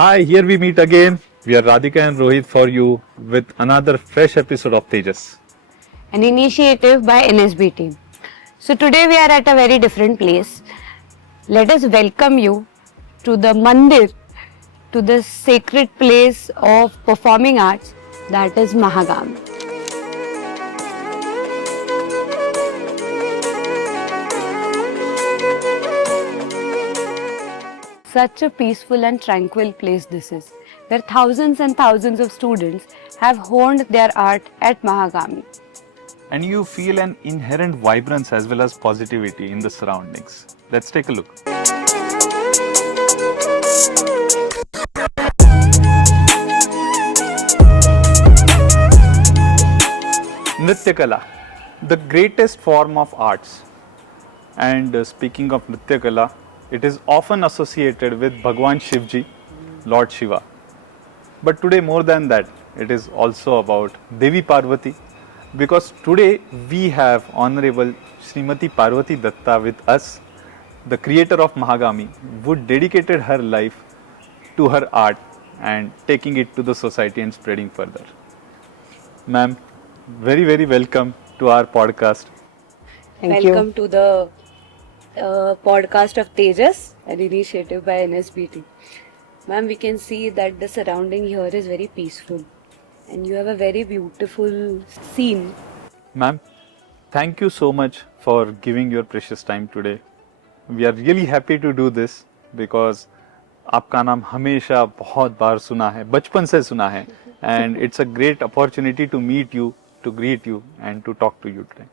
Hi, here we meet again. We are Radhika and Rohit for you with another fresh episode of Tejas. An initiative by NSB team. So today we are at a very different place. Let us welcome you to the Mandir, to the sacred place of performing arts, that is Mahagam. Such a peaceful and tranquil place this is, where thousands and thousands of students have honed their art at Mahagami. And you feel an inherent vibrance as well as positivity in the surroundings. Let's take a look. Nritya Kala, the greatest form of arts. And speaking of Nritya Kala, it is often associated with Bhagwan Shivji, Lord Shiva. But today, more than that, it is also about Devi Parvati, because today we have Honorable Srimati Parvati Datta with us, the creator of Mahagami, who dedicated her life to her art and taking it to the society and spreading further. Ma'am, very, very welcome to our podcast. Welcome to the podcast of Tejas, an initiative by NSBT. Ma'am, we can see that the surrounding here is very peaceful and you have a very beautiful scene. Ma'am, thank you so much for giving your precious time today. We are really happy to do this because आपका नाम हमेशा बहुत बार सुना है, बचपन से सुना है, and it's a great opportunity to meet you, to greet you and to talk to you today.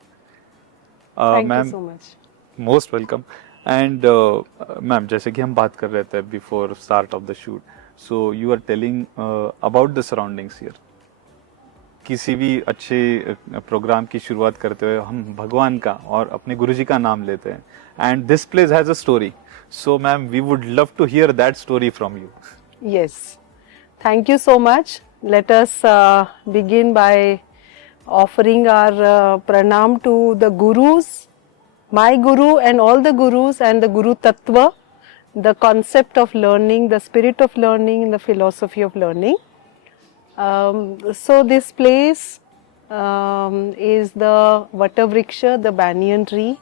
Thank ma'am, you so much. Most welcome. And ma'am, जैसे कि हम बात कर रहे थे before start of the shoot, so you are telling about the surroundings here. किसी भी अच्छे प्रोग्राम की शुरुआत करते हुए हम भगवान का और अपने गुरुजी का नाम लेते हैं. And this place has a story. So ma'am, we would love to hear that story from you. Yes. Thank you so much. Let us begin by offering our pranam to the gurus, my guru and all the gurus and the Guru Tattva, the concept of learning, the spirit of learning, the philosophy of learning. So this place is the Vatavriksha, the banyan tree.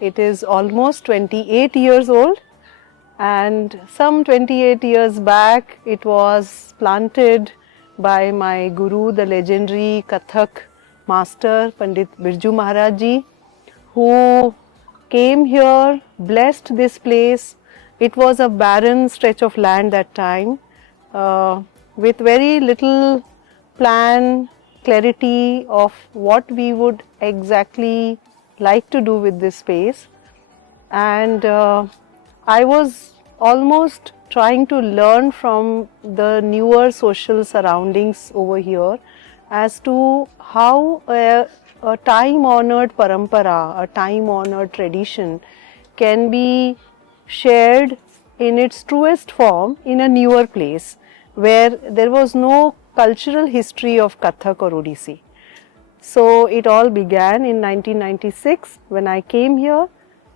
It is almost 28 years old, and some 28 years back it was planted by my guru, the legendary Kathak master Pandit Birju Maharaj ji, who came here, blessed this place. It was a barren stretch of land that time, with very little plan, clarity of what we would exactly like to do with this space. And I was almost trying to learn from the newer social surroundings over here as to how a time-honored parampara, a time-honored tradition can be shared in its truest form in a newer place where there was no cultural history of Kathak or Odissi. So it all began in 1996 when I came here,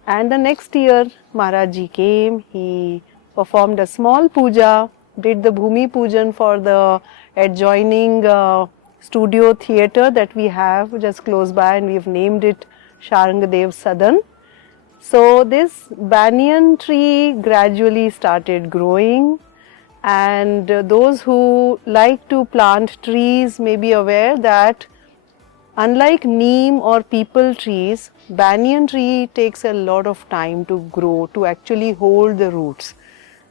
and the next year Maharaj ji came. He performed a small puja, did the Bhumi Pujan for the adjoining studio theatre that we have just close by, and we have named it Sharangadev Sadan. So this banyan tree gradually started growing, and those who like to plant trees may be aware that unlike neem or peepal trees, banyan tree takes a lot of time to grow, to actually hold the roots.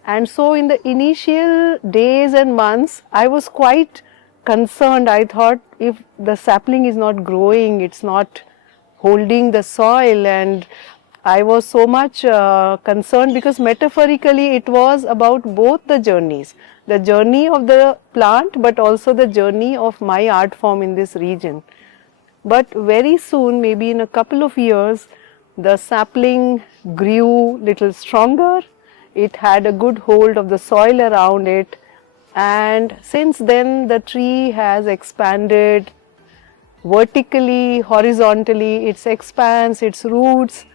And so in the initial days and months, I was quite concerned. I thought if the sapling is not growing, it's not holding the soil, and I was so much concerned because metaphorically it was about both the journeys, the journey of the plant but also the journey of my art form in this region. But very soon, maybe in a couple of years, the sapling grew little stronger. It had a good hold of the soil around it, and since then the tree has expanded vertically, horizontally. It expands its roots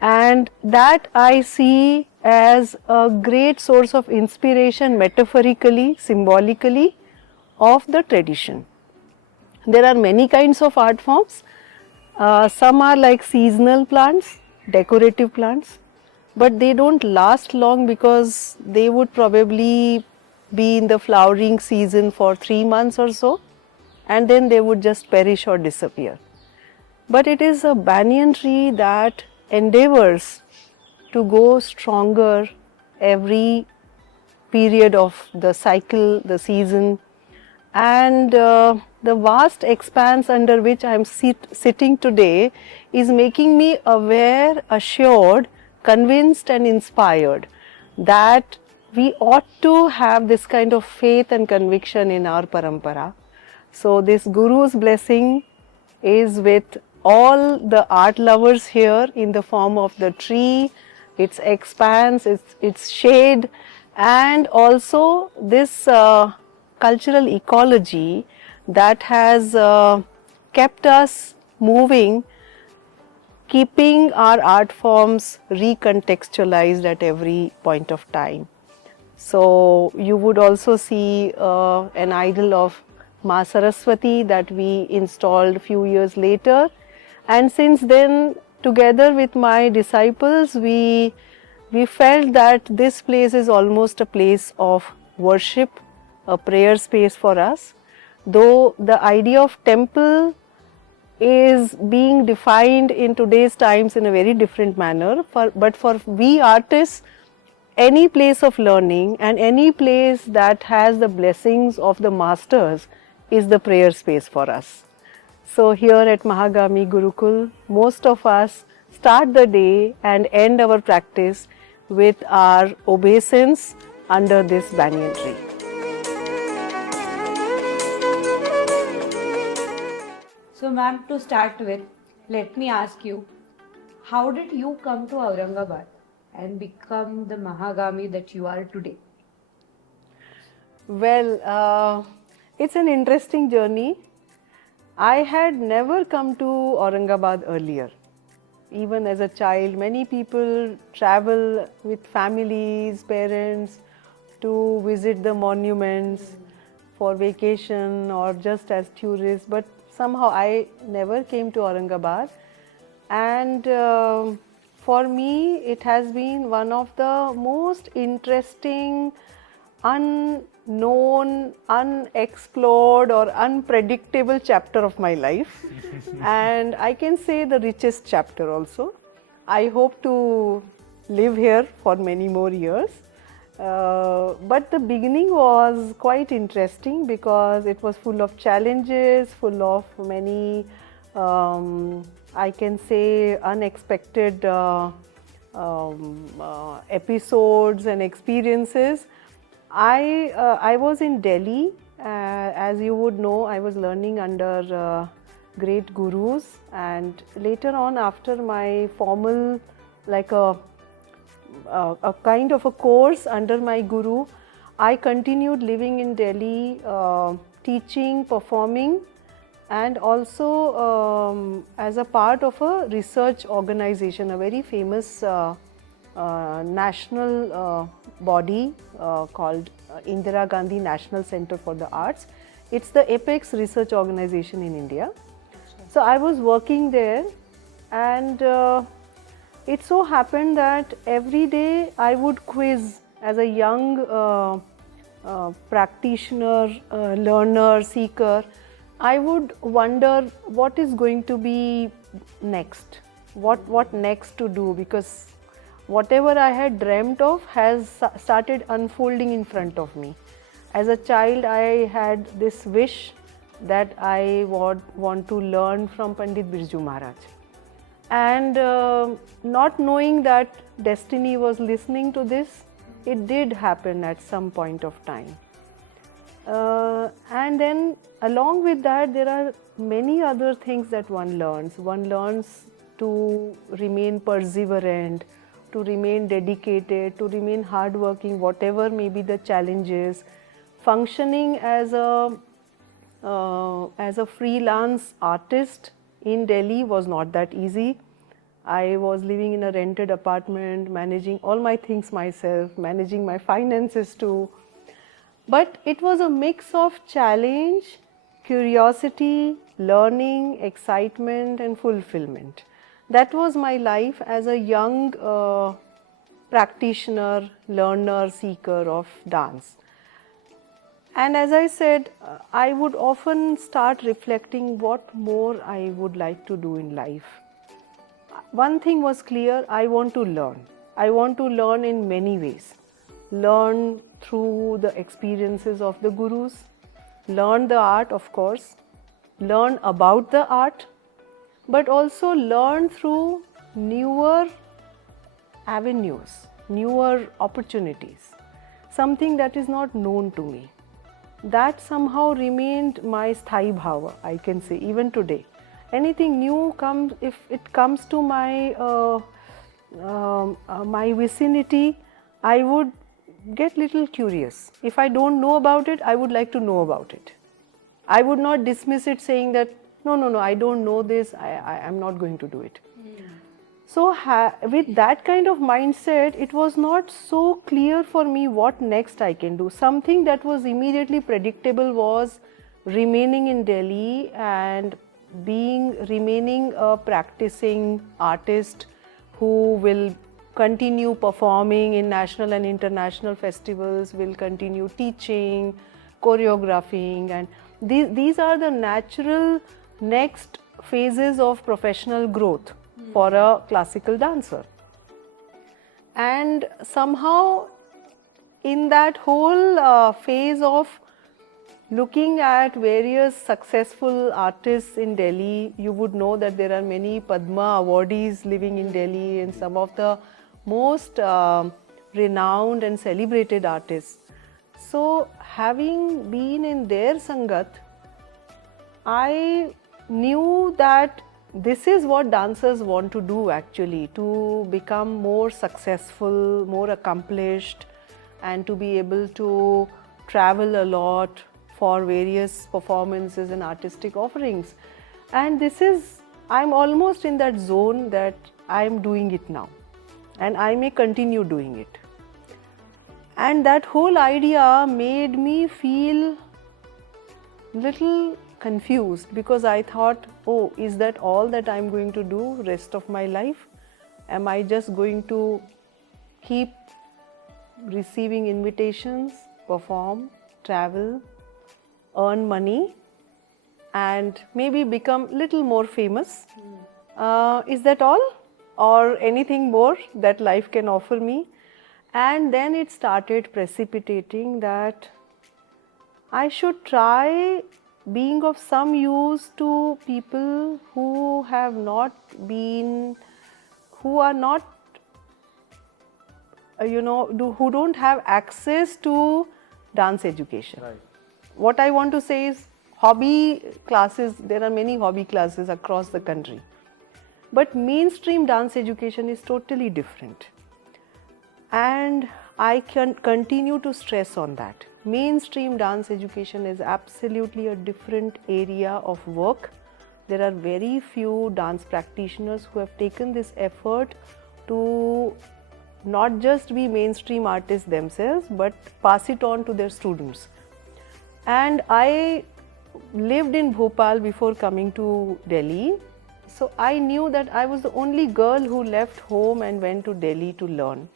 and that I see as a great source of inspiration, metaphorically, symbolically, of the tradition. There are many kinds of art forms. Some are like seasonal plants, decorative plants, but they don't last long because they would probably be in the flowering season for 3 months or so, and then they would just perish or disappear. But it is a banyan tree that endeavors to go stronger every period of the cycle, the season, and the vast expanse under which I am sitting today is making me aware, assured, convinced and inspired that we ought to have this kind of faith and conviction in our parampara. So this Guru's blessing is with all the art lovers here in the form of the tree, its expanse, its shade, and also this cultural ecology that has kept us moving, keeping our art forms recontextualized at every point of time. So you would also see an idol of Ma Saraswati that we installed few years later, and since then, together with my disciples, we felt that this place is almost a place of worship, a prayer space for us. Though the idea of temple is being defined in today's times in a very different manner, but for we artists, any place of learning and any place that has the blessings of the masters is the prayer space for us. So here at Mahagami Gurukul, most of us start the day and end our practice with our obeisance under this banyan tree. So ma'am, to start with, let me ask you, how did you come to Aurangabad and become the Mahagami that you are today? Well, it's an interesting journey. I had never come to Aurangabad earlier. Even as a child, many people travel with families, parents to visit the monuments for vacation or just as tourists, but somehow I never came to Aurangabad. And for me, it has been one of the most interesting, unknown, unexplored or unpredictable chapter of my life. And I can say the richest chapter also. I hope to live here for many more years. But the beginning was quite interesting because it was full of challenges, full of many, I can say, unexpected episodes and experiences. I was in Delhi. As you would know, I was learning under great gurus, and later on, after my formal, like a kind of a course under my guru, I continued living in Delhi, teaching, performing, and also as a part of a research organization, a very famous national body called Indira Gandhi National Center for the Arts. It's the apex research organization in India. So I was working there, and it so happened that every day I would quiz as a young practitioner, learner, seeker. I would wonder what is going to be next, what next to do, because whatever I had dreamt of has started unfolding in front of me. As a child, I had this wish that I would want to learn from Pandit Birju Maharaj. And not knowing that destiny was listening to this, it did happen at some point of time. And then along with that, there are many other things that one learns. One learns to remain perseverant, to remain dedicated, to remain hardworking, whatever may be the challenges. Functioning as a freelance artist in Delhi was not that easy. I was living in a rented apartment, managing all my things myself, managing my finances too. But it was a mix of challenge, curiosity, learning, excitement, and fulfillment. That was my life as a young practitioner, learner, seeker of dance. And as I said, I would often start reflecting what more I would like to do in life. One thing was clear, I want to learn. I want to learn in many ways. Learn through the experiences of the gurus, learn the art, of course, learn about the art, but also learn through newer avenues, newer opportunities, something that is not known to me. That somehow remained my sthai bhava, I can say, even today. Anything new comes, if it comes to my my vicinity, I would get little curious. If I don't know about it, I would like to know about it. I would not dismiss it saying that no, I don't know this, I am not going to do it. So with that kind of mindset, it was not so clear for me what next I can do. Something that was immediately predictable was remaining in Delhi and remaining a practicing artist who will continue performing in national and international festivals, will continue teaching, choreographing, and these are the natural next phases of professional growth for a classical dancer. And somehow in that whole phase of looking at various successful artists in Delhi, you would know that there are many Padma awardees living in Delhi and some of the most renowned and celebrated artists. So having been in their Sangat, I knew that this is what dancers want to do actually, to become more successful, more accomplished, and to be able to travel a lot for various performances and artistic offerings. And I'm almost in that zone that I'm doing it now, and I may continue doing it. And that whole idea made me feel little confused, because I thought, oh, is that all that I'm going to do rest of my life? Am I just going to keep receiving invitations, perform, travel, earn money, and maybe become little more famous? Is that all, or anything more that life can offer me? And then it started precipitating that I should try being of some use to people who have not been, who are not, who don't have access to dance education. Right. What I want to say is hobby classes, there are many hobby classes across the country. But mainstream dance education is totally different. And I can continue to stress on that. Mainstream dance education is absolutely a different area of work. There are very few dance practitioners who have taken this effort to not just be mainstream artists themselves, but pass it on to their students. And I lived in Bhopal before coming to Delhi. So I knew that I was the only girl who left home and went to Delhi to learn.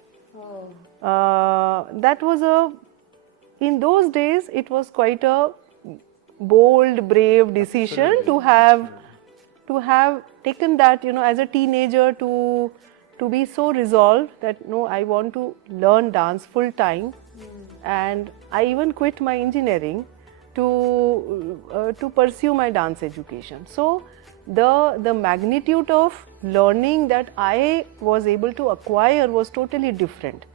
That was in those days, it was quite a bold, brave decision to have taken that, as a teenager, to be so resolved that no, I want to learn dance full time. And I even quit my engineering to pursue my dance education. So the magnitude of learning that I was able to acquire was totally different.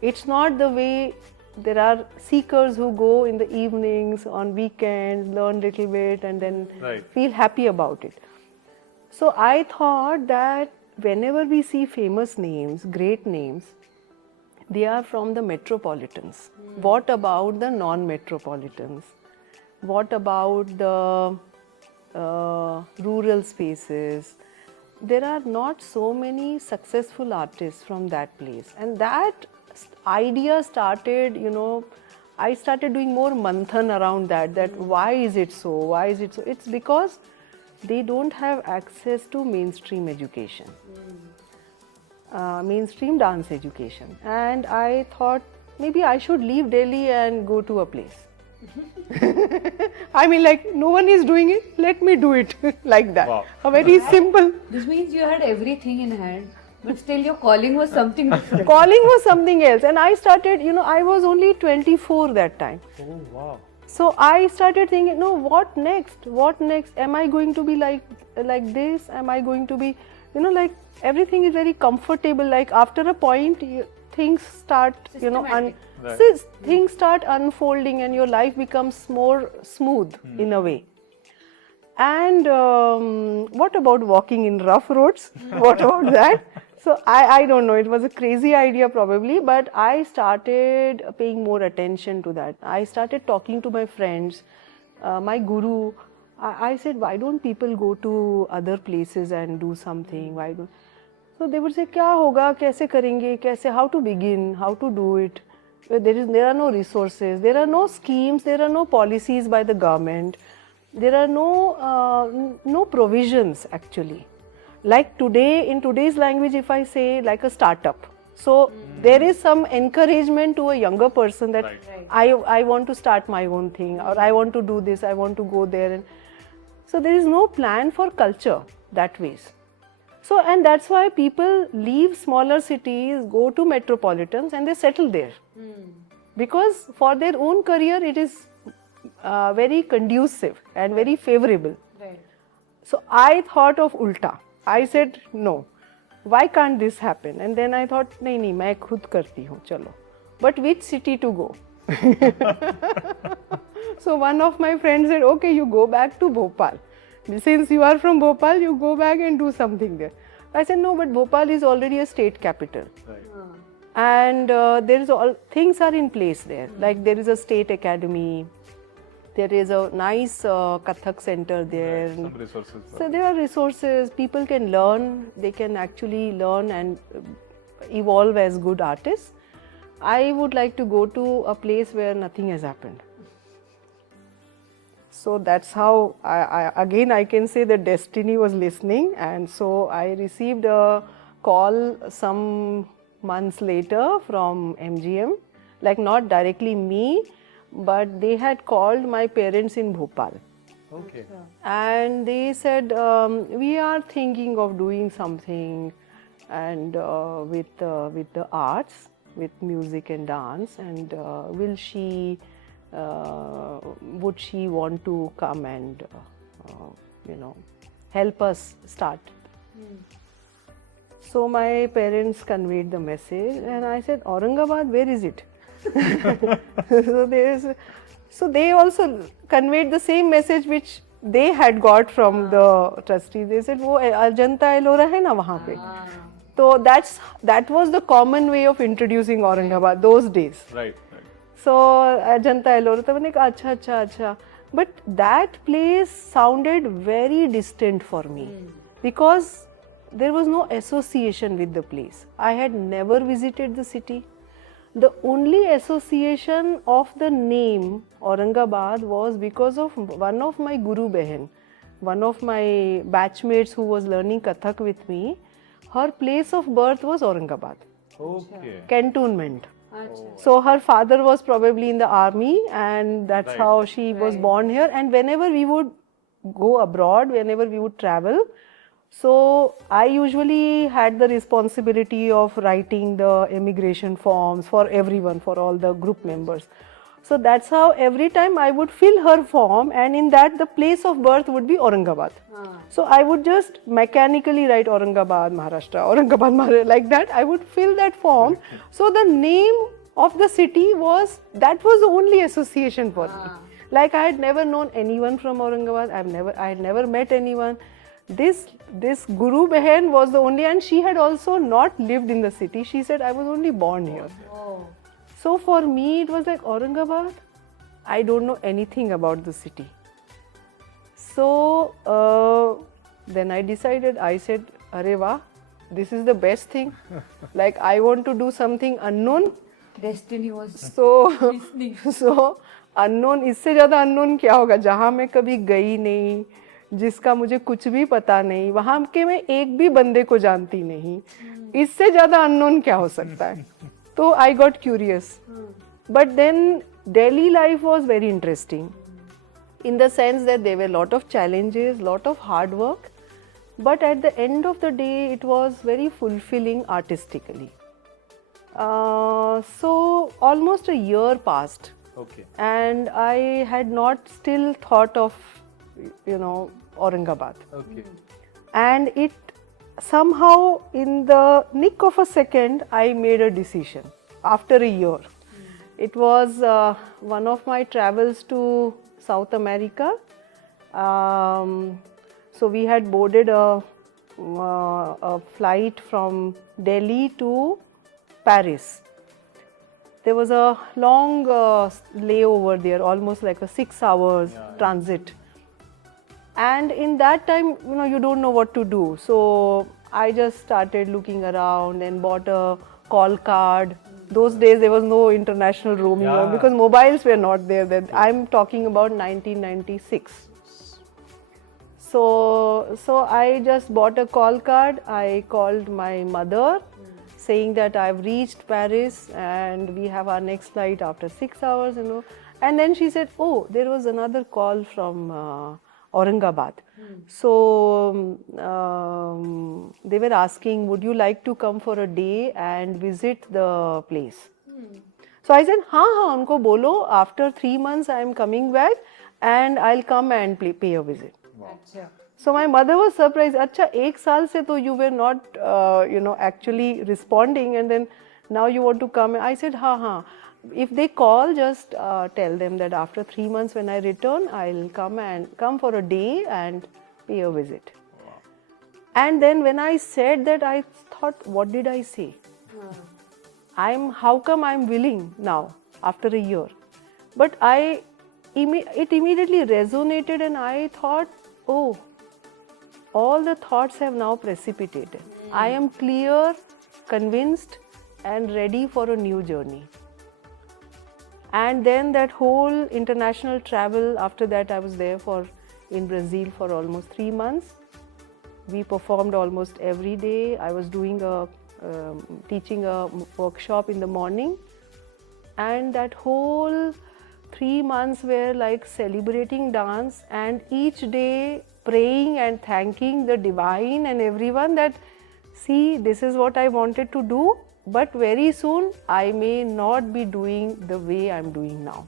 It's not the way there are seekers who go in the evenings, on weekends, learn little bit and then feel happy about it. So I thought that whenever we see famous names, great names, they are from the metropolitans. What about the non-metropolitans? What about the rural spaces? there are not so many successful artists from that place, and that idea started, you know, I started doing more manthan around that why is it so, why is it so. It's because they don't have access to mainstream education, mainstream dance education, and I thought maybe I should leave Delhi and go to a place. I mean, like, no one is doing it, let me do it like that. Wow. A very simple. This means you had everything in hand, but still your calling was something different. Calling was something else, and I started, you know, I was only 24 that time. Oh, wow. So I started thinking, no, what next? What next? Am I going to be like this? Am I going to be, you know, like everything is very comfortable. Like after a point, things start, you know, Right. things start unfolding, and your life becomes more smooth in a way. And what about walking in rough roads? What about that? So I don't know, it was a crazy idea probably, but I started paying more attention to that. I started talking to my friends, my guru. I said, why don't people go to other places and do something? Why don't? So they would say, क्या होगा, कैसे करेंगे, कैसे, how to begin, how to do it. There are no resources, there are no schemes, there are no policies by the government. There are no provisions actually. Like today, in today's language, if I say like a startup, so there is some encouragement to a younger person that I want to start my own thing, or I want to do this, I want to go there. And so there is no plan for culture that ways. So, and that's why people leave smaller cities, go to metropolitans, and they settle there. Because for their own career, it is very conducive and very favorable. Right. So I thought of ulta. I said, no, why can't this happen? And then I thought, नहीं, मैं खुद करती हूँ, चलो. But which city to go? So one of my friends said, okay, you go back to Bhopal. Since you are from Bhopal, you go back and do something there. I said, no, but Bhopal is already a state capital. Right. And there is all things are in place there. Like there is a state academy. There is a nice Kathak center there. Some resources. So there are resources, people can learn, they can actually learn and evolve as good artists. I would like to go to a place where nothing has happened. So that's how I can say that destiny was listening, and so I received a call some months later from MGM, like not directly me, but they had called my parents in Bhopal. Okay. And they said, we are thinking of doing something and with the arts, with music and dance, and would she want to come and help us start? So my parents conveyed the message, and I said, Aurangabad, where is it? So they also conveyed the same message which they had got from the trustee. They said, "वो अजंता एलोरा है ना वहाँ पे." So that was the common way of introducing Aurangabad those days. Right. So Ajanta Ellora, तो मैंने कहा अच्छा. But that place sounded very distant for me because there was no association with the place. I had never visited the city. The only association of the name Aurangabad was because of one of my Guru Behan, one of my batchmates who was learning Kathak with me. Her place of birth was Aurangabad, Okay. cantonment. So her father was probably in the army, and that's Right. how she was born here. And whenever we would go abroad, whenever we would travel, so I usually had the responsibility of writing the immigration forms for everyone, for all the group members. So that's how every time I would fill her form, and in that the place of birth would be Aurangabad. So I would just mechanically write Aurangabad, Maharashtra, Aurangabad, Maharashtra, like that. I would fill that form. So the name of the city was the only association for me. Like I had never known anyone from Aurangabad. I had never met anyone. This Guru Behan was the only, and she had also not lived in the city. She said, I was only born here. So for me, it was like Aurangabad. I don't know anything about the city. So then I decided, I said, अरे वाह, this is the best thing. Like I want to do something unknown. Destiny was So unknown, इससे ज़्यादा unknown क्या होगा, जहाँ मैं कभी गई नहीं, जिसका मुझे कुछ भी पता नहीं, वहाँ के मैं एक भी बंदे को जानती नहीं, इससे ज़्यादा unknown क्या हो सकता है. तो I got curious. But then Delhi life was very interesting, in the sense that there were a lot of challenges, lot of hard work, but at the end of the day it was very fulfilling artistically. So almost a year passed, Okay. and I had not still thought of, Aurangabad. Okay. And it somehow, in the nick of a second, I made a decision after a year. It was one of my travels to South America. So we had boarded a flight from Delhi to Paris. There was a long layover there, almost like a 6 hours transit. And in that time, you don't know what to do. So I just started looking around and bought a call card. Those days there was no international roaming because mobiles were not there then. I'm talking about 1996. So I just bought a call card. I called my mother saying that I've reached Paris and we have our next flight after 6 hours, And then she said, oh, there was another call from Aurangabad. So they were asking, would you like to come for a day and visit the place? So I said, हाँ, उनको बोलो, after 3 months I am coming back and I'll come and pay a visit. So my mother was surprised. अच्छा, 1 साल से तो you were not, actually responding, and then now you want to come. I said, हाँ. If they call, just tell them that after 3 months when I return, I'll come for a day and pay a visit. Wow. And then when I said that, I thought, what did I say? How come I'm willing now after a year? But it immediately resonated, and I thought, oh, all the thoughts have now precipitated. I am clear, convinced, and ready for a new journey. And then that whole international travel, after that I was there in Brazil for almost 3 months. We performed almost every day. I was teaching a workshop in the morning. And that whole 3 months were like celebrating dance, and each day praying and thanking the divine and everyone that, see, this is what I wanted to do. But very soon I may not be doing the way I'm doing now.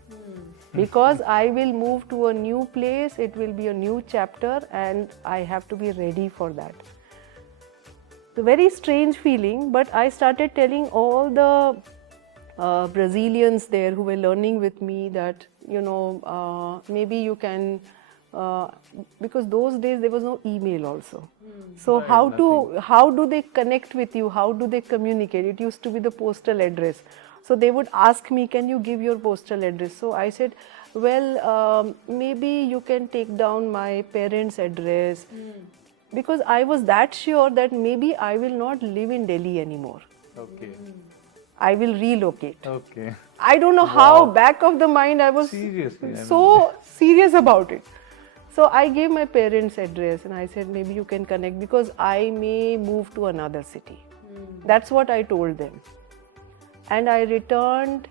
Because I will move to a new place, it will be a new chapter, and I have to be ready for that. It's a very strange feeling, but I started telling all the Brazilians there who were learning with me that, maybe you can, because those days there was no email also. So how do they connect with you? How do they communicate? It used to be the postal address. So they would ask me, can you give your postal address? So I said, well, maybe you can take down my parents' address. Because I was that sure that maybe I will not live in Delhi anymore. Okay. I will relocate. Okay. I don't know how, back of the mind, I was Seriously, so serious about it. So I gave my parents' address and I said, maybe you can connect because I may move to another city. That's what I told them. And I returned,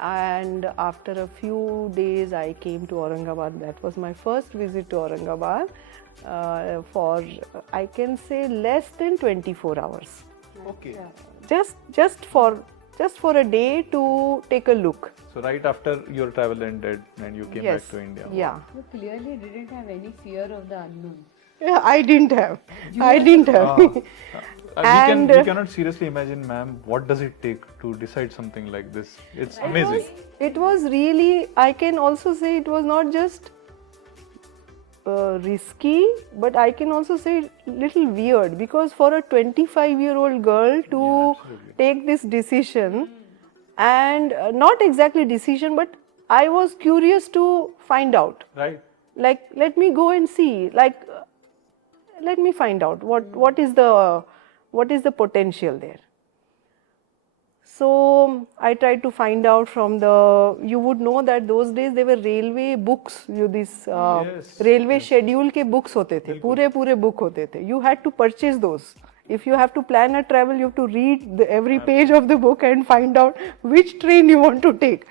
and after a few days I came to Aurangabad. That was my first visit to Aurangabad for, I can say, less than 24 hours. Okay. Just for a day to take a look. So right after your travel ended and you came back to India. Yeah. You clearly didn't have any fear of the unknown. Yeah, I didn't have. We cannot seriously imagine, ma'am, what does it take to decide something like this? It's amazing. It was really, I can also say it was not just risky, but I can also say little weird, because for a 25-year-old girl to take this decision, and not exactly decision, but I was curious to find out. Right. Like, let me go and see. Like, let me find out what is the potential there. So I tried to find out from the, you would know that those days there were railway books, railway schedule के books होते थे, पूरे book होते थे. You had to purchase those. If you have to plan a travel, you have to read every page of the book and find out which train you want to take.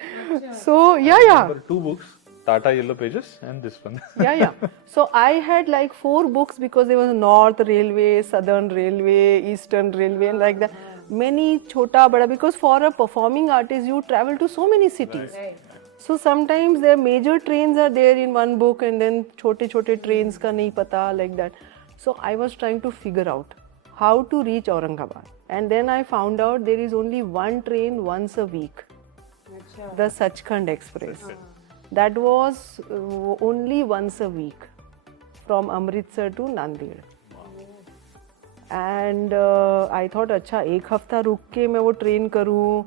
So yeah. 2 books, Tata Yellow Pages and this one. Yeah. So I had like 4 books because there was North Railway, Southern Railway, Eastern Railway, and like that. Many chota bada, because for a performing artist you travel to so many cities. Right. So sometimes their major trains are there in one book and then chote trains ka nahi pata, like that. So I was trying to figure out how to reach Aurangabad, and then I found out there is only one train once a week, the Sachkhand Express. That was only once a week from Amritsar to Nanded. And I thought, अच्छा एक हफ्ता रुक के मैं वो train करूँ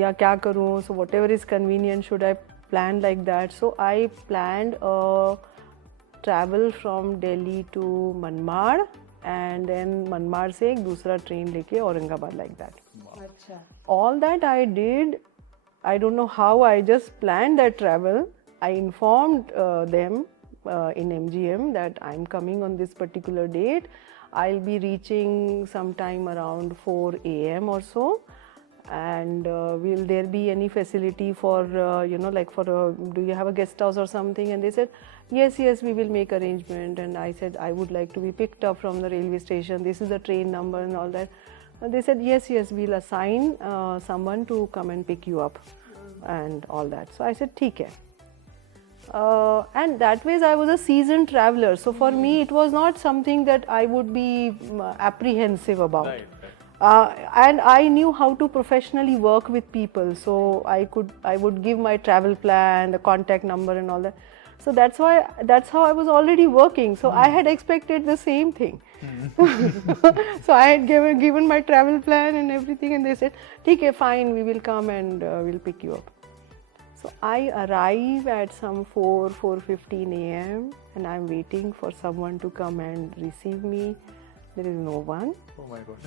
या क्या करूँ, so whatever is convenient, should I plan like that? So I planned a travel from Delhi to Manmad, and then Manmad से एक दूसरा ट्रेन लेके औरंगाबाद, like that. अच्छा. All that I did, I don't know how, I just planned that travel. I informed them in MGM that I'm coming on this particular date. I'll be reaching sometime around 4 a.m. or so, and will there be any facility for, like for do you have a guest house or something? And they said, yes, we will make arrangement. And I said, I would like to be picked up from the railway station. This is the train number and all that. And they said, yes, we'll assign someone to come and pick you up and all that. So I said, theek hai. And that way I was a seasoned traveler, so for me it was not something that I would be apprehensive about. Right. And I knew how to professionally work with people, so I would give my travel plan, the contact number and all that. So that's how I was already working. So I had expected the same thing. So I had given my travel plan and everything, and they said, "Okay, fine, we will come and we'll pick you up." So I arrive at some 4:15 a.m. and I'm waiting for someone to come and receive me. There is no one. Oh my God.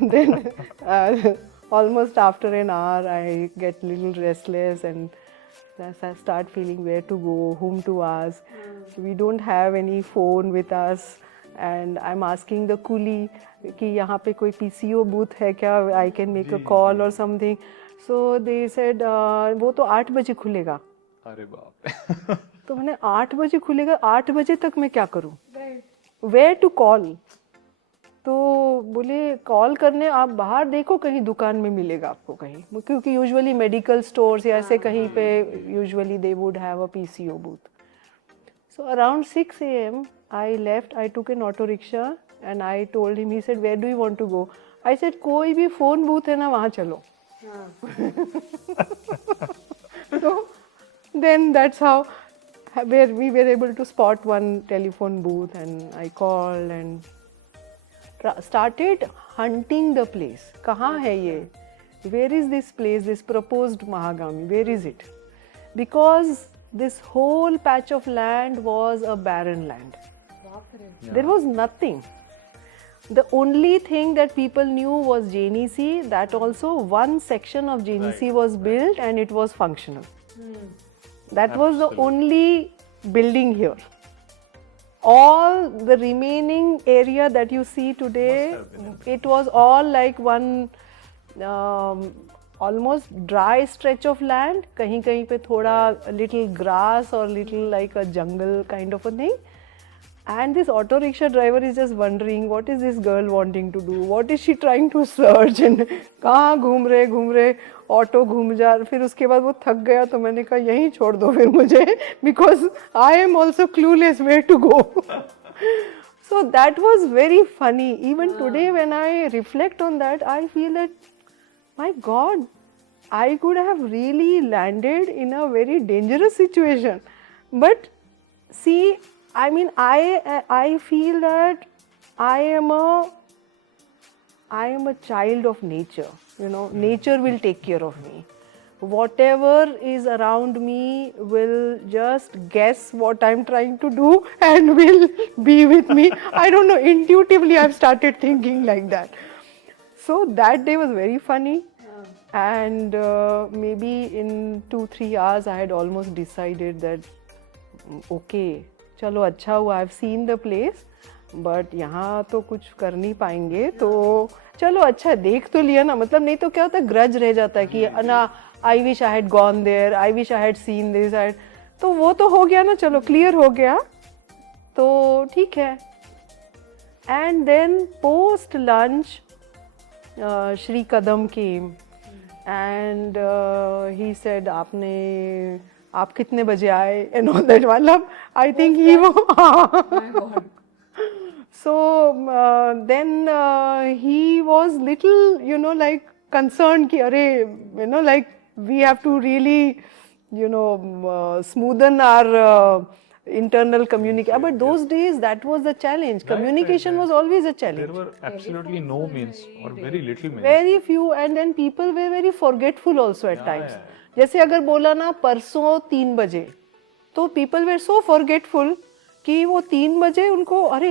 Then almost after an hour I get a little restless and I start feeling where to go, whom to ask. We don't have any phone with us, and I'm asking the coolie कि यहाँ पे कोई PCO booth है क्या? I can make a call or something. So they said वो तो 8 बजे खुलेगा. अरे बाप. तो मैंने 8 बजे खुलेगा, 8 बजे तक मैं क्या करूँ? Where to call? तो बोले कॉल करने आप बाहर देखो, कहीं दुकान में मिलेगा आपको कहीं, क्योंकि यूजुअली मेडिकल स्टोर्स या ऐसे कहीं पे usually they would have a PCO booth. So around 6 a.m. I left. I took an auto rickshaw and I told him. He said, "Where do you want to go?" I said, "कोई भी phone booth है ना, वहाँ चलो." So then that's how where we were able to spot one telephone booth, and I called and started hunting the place. कहाँ है ये? Where is this place, this proposed Mahagami? Where is it? Because this whole patch of land was a barren land. Yeah. There was nothing. The only thing that people knew was JNEC. That also one section of JNEC was built and it was functional. That was the only building here. All the remaining area that you see today, it was all like one almost dry stretch of land. कहीं कहीं पे थोड़ा little grass or little like a jungle kind of a thing. And this auto rickshaw driver is just wondering, what is this girl wanting to do? What is she trying to search? And कहाँ घूम रहे auto घूम जा. फिर उसके बाद वो थक गया तो मैंने कहा यहीं छोड़ दो फिर मुझे, because I am also clueless where to go. So that was very funny. Even today when I reflect on that, I feel that, my God, I could have really landed in a very dangerous situation. But see, I mean, I feel that I am a child of nature. You know, nature will take care of me. whatever is around me will just guess what I'm trying to do and will be with me. I don't know, intuitively I've started thinking like that. So that day was very funny. And maybe in 2-3 hours I had almost decided that okay, चलो अच्छा हुआ, I've seen the place, but यहाँ तो कुछ कर नहीं पाएंगे, तो चलो अच्छा देख तो लिया ना, मतलब नहीं तो क्या होता है, ग्रज रह जाता है कि ना I wish I had gone there, I wish I had seen this, तो वो तो हो गया ना, चलो क्लियर हो गया, तो ठीक है. And then post lunch Shri Kadam came and he said आप कितने बजे आए and all that, मतलब I think he was so then he was little, you know, like concerned कि अरे, you know, like we have to really, you know, smoothen our internal communication. But those days that was the challenge. Communication was always a challenge. There were absolutely no means or very little means. Very few, and then people were very forgetful also at times. जैसे अगर बोला ना परसों 3 बजे, तो people were so forgetful कि वो 3 बजे उनको अरे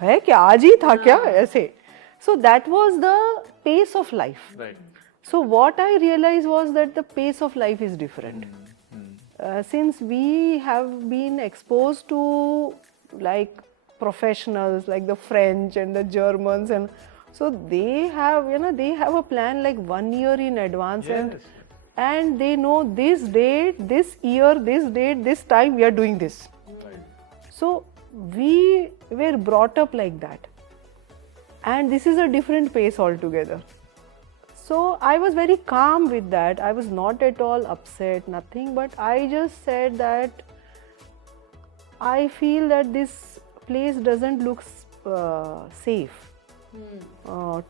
है क्या, आज ही था क्या, ऐसे. So that was the pace of life. Right. So what I realized was that the pace of life is different. Since we have been exposed to like professionals like the French and the Germans, and so they have, you know, they have a plan like 1 year in advance. Yes. And they know this date, this year, this date, this time we are doing this. Right. So we were brought up like that, and this is a different pace altogether. So I was very calm with that. I was not at all upset, nothing, but I just said that I feel that this place doesn't look safe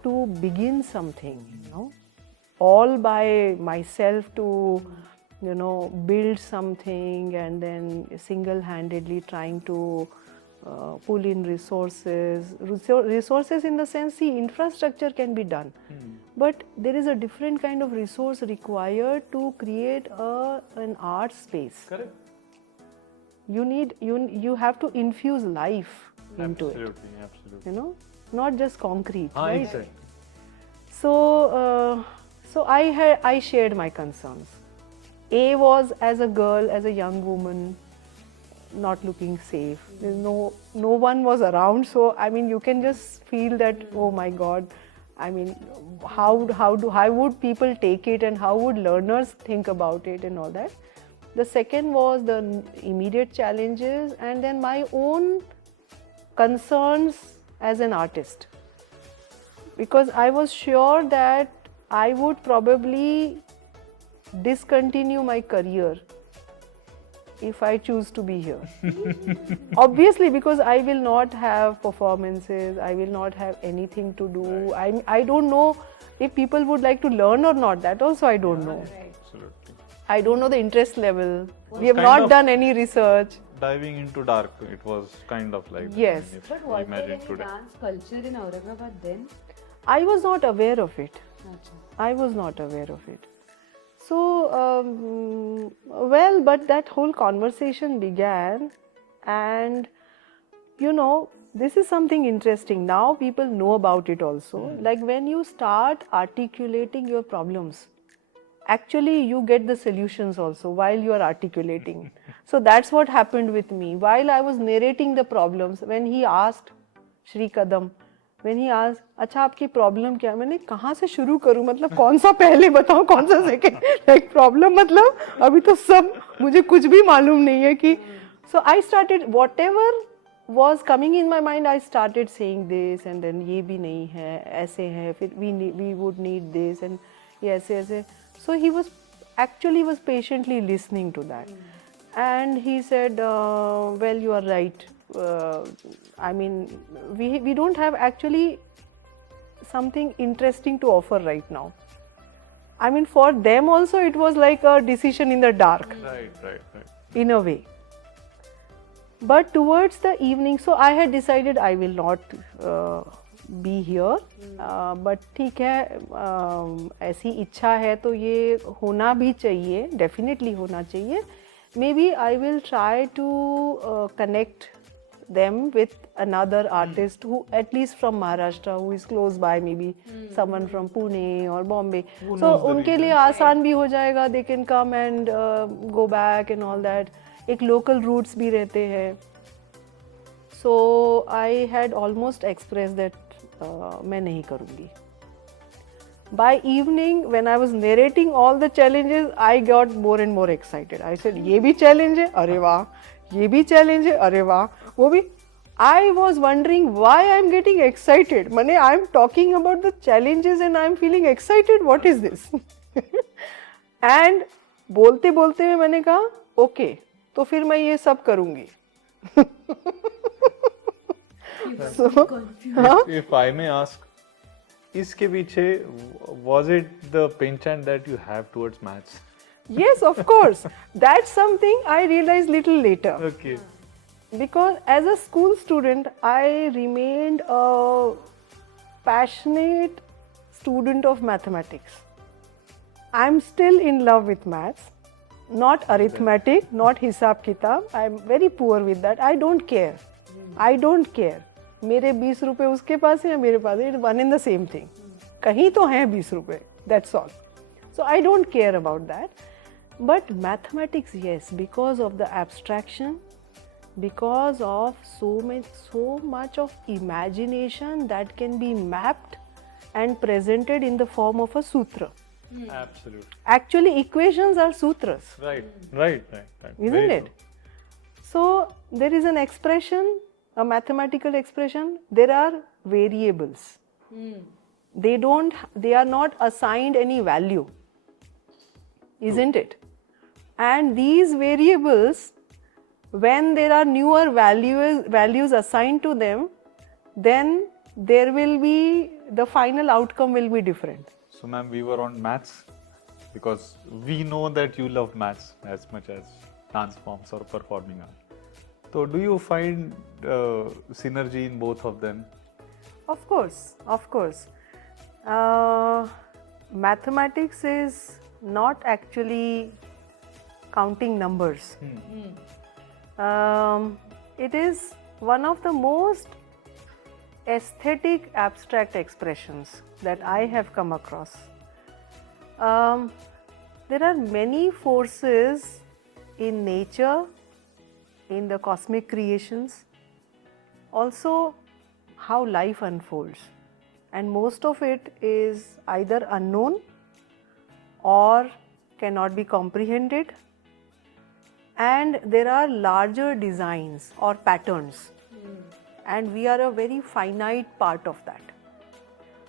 to begin something, you know, all by myself to, you know, build something and then single-handedly trying to pull in resources. Resources in the sense, see, infrastructure can be done, but there is a different kind of resource required to create an art space. Correct. You have to infuse life into it, Absolutely. you know, not just concrete, Ah, right? exactly. So I shared my concerns. A was, as a girl, as a young woman, not looking safe. There's no one was around, so I mean you can just feel that, oh my God, I mean how would people take it and how would learners think about it and all that. The second was the immediate challenges, and then my own concerns as an artist, because I was sure that I would probably discontinue my career if I choose to be here. Obviously, because I will not have performances, I will not have anything to do. I don't know if people would like to learn or not. That also I don't know. Absolutely. I don't know the interest level. We have kind not of- done any research. Diving into dark, it was kind of like that, Yes. if But we was there imagine any today. dance culture in Aurangabad then? I was not aware of it. Acha. I was not aware of it. So, well, but that whole conversation began, and you know, this is something interesting. Now people know about it also. Like when you start articulating your problems, actually you get the solutions also while you are articulating. So that's what happened with me. While I was narrating the problems, when he asked, Shri Kadam, when he asked, अच्छा आपकी problem क्या है, मैंने कहाँ से शुरू करूँ, मतलब कौन सा पहले बताऊँ कौन सा सेकंड, लाइक प्रॉब्लम मतलब अभी तो सब मुझे कुछ भी मालूम नहीं है कि. So I started whatever was coming in my mind, I started saying this, and then ये भी नहीं है, ऐसे है, फिर we would need this, and ये ऐसे ऐसे. So he was patiently listening to that, and he said, well, you are right. I mean, we don't have actually something interesting to offer right now. I mean, for them also it was like a decision in the dark, Right. in a way. But towards the evening, so I had decided I will not be here. But ठीक है, ऐसी इच्छा है तो ये होना भी चाहिए, definitely होना चाहिए. Maybe I will try to connect them with another artist who at least from Maharashtra, who is close by, maybe someone from Pune or Bombay. So उनके लिए आसान भी हो जाएगा. They can come and go back and all that. एक local roots भी रहते हैं. So I had almost expressed that मैं नहीं करूँगी. By evening, when I was narrating all the challenges, I got more and more excited. I said, ये भी challenge है, अरे वाह, ये भी challenge है, अरे वाह, वो भी. I was wondering why I'm getting excited. माने I'm talking about the challenges and I'm feeling excited. What is this? And बोलते बोलते में मैंने कहा, okay, तो फिर मैं ये सब करूँगी. So, if I may ask, इसके पीछे was it the penchant that you have towards maths? yes, of course. That's something I realized little later. Okay. Because as a school student, I remained a passionate student of mathematics. I'm still in love with maths, not arithmetic, not hisab kitab. I'm very poor with that. I don't care. I don't care. मेरे 20 रुपए उसके पास है या मेरे पास है, one in the same thing. कहीं तो हैं 20 रुपए. That's all. So I don't care about that. But mathematics, yes, because of the abstraction, because of so much of imagination that can be mapped and presented in the form of a sutra. Absolutely. Actually, equations are sutras, Right. isn't Very it? So there is an expression, a mathematical expression. There are variables. They are not assigned any value, isn't it? And these variables, when there are newer values assigned to them, then there will be, the final outcome will be different. So ma'am, we were on maths because we know that you love maths as much as dance forms or performing art. So do you find synergy in both of them? Of course. Mathematics is not actually counting numbers. It is one of the most aesthetic abstract expressions that I have come across. There are many forces in nature, in the cosmic creations, also how life unfolds, and most of it is either unknown or cannot be comprehended, and there are larger designs or patterns, and we are a very finite part of that.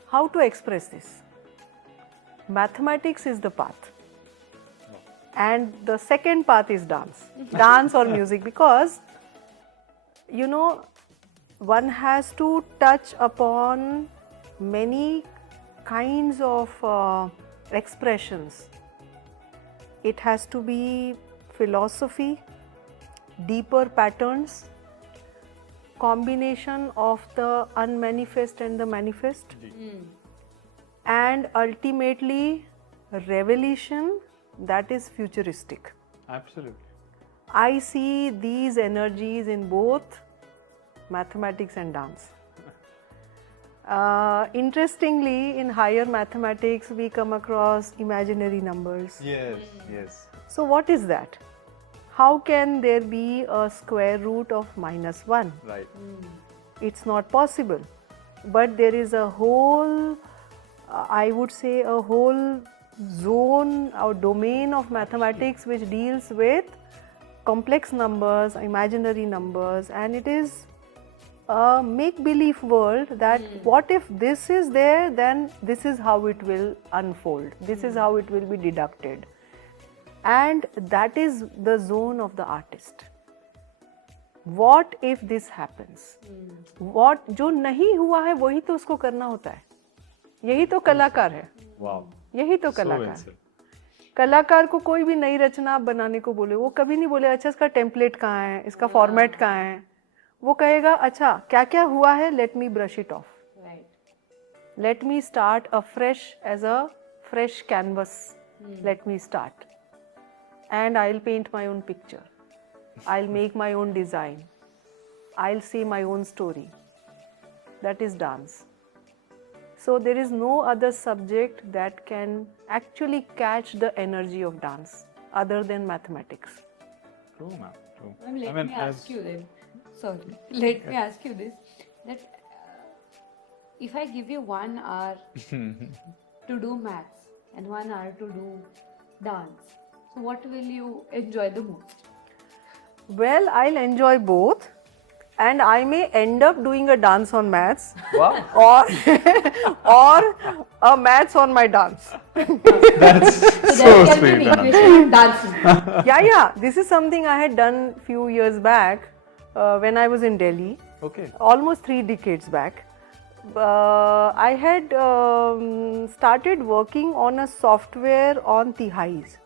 How to express this? Mathematics is the path, and the second path is dance or music, because you know, one has to touch upon many kinds of expressions. It has to be philosophy, deeper patterns, combination of the unmanifest and the manifest, and ultimately revelation that is futuristic. Absolutely. I see these energies in both mathematics and dance. Interestingly, in higher mathematics, we come across imaginary numbers. Yes. So what is that? How can there be a square root of -1? Right. It's not possible. But there is a whole, I would say, a whole zone or domain of mathematics which deals with complex numbers, imaginary numbers, and it is a make-believe world that what if this is there, then this is how it will unfold, this is how it will be deducted. And that is the zone of the artist. What if this happens? What जो नहीं हुआ है वही तो उसको करना होता है. यही तो कलाकार है. Wow. यही तो So कलाकार well है. said. कलाकार को कोई भी नई रचना आप बनाने को बोले, वो कभी नहीं बोले अच्छा इसका टेम्पलेट कहाँ है, इसका फॉर्मेट कहाँ है. वो कहेगा अच्छा क्या क्या हुआ है, let me brush it of. let me start afresh as a fresh canvas. Let me start. And I'll paint my own picture. I'll make my own design. I'll say my own story. That is dance. So there is no other subject that can actually catch the energy of dance other than mathematics. True, ma'am. True. Let me ask you then. Sorry. Let me ask you this. That if I give you 1 hour to do maths and 1 hour to do dance, so what will you enjoy the most? Well, I'll enjoy both, and I may end up doing a dance on maths Wow. or a maths on my dance. That's So so there can sweet, be an Ananta. equation of dancing. Yeah. This is something I had done few years back when I was in Delhi, Okay. almost 3 decades back. I had started working on a software on Tihais.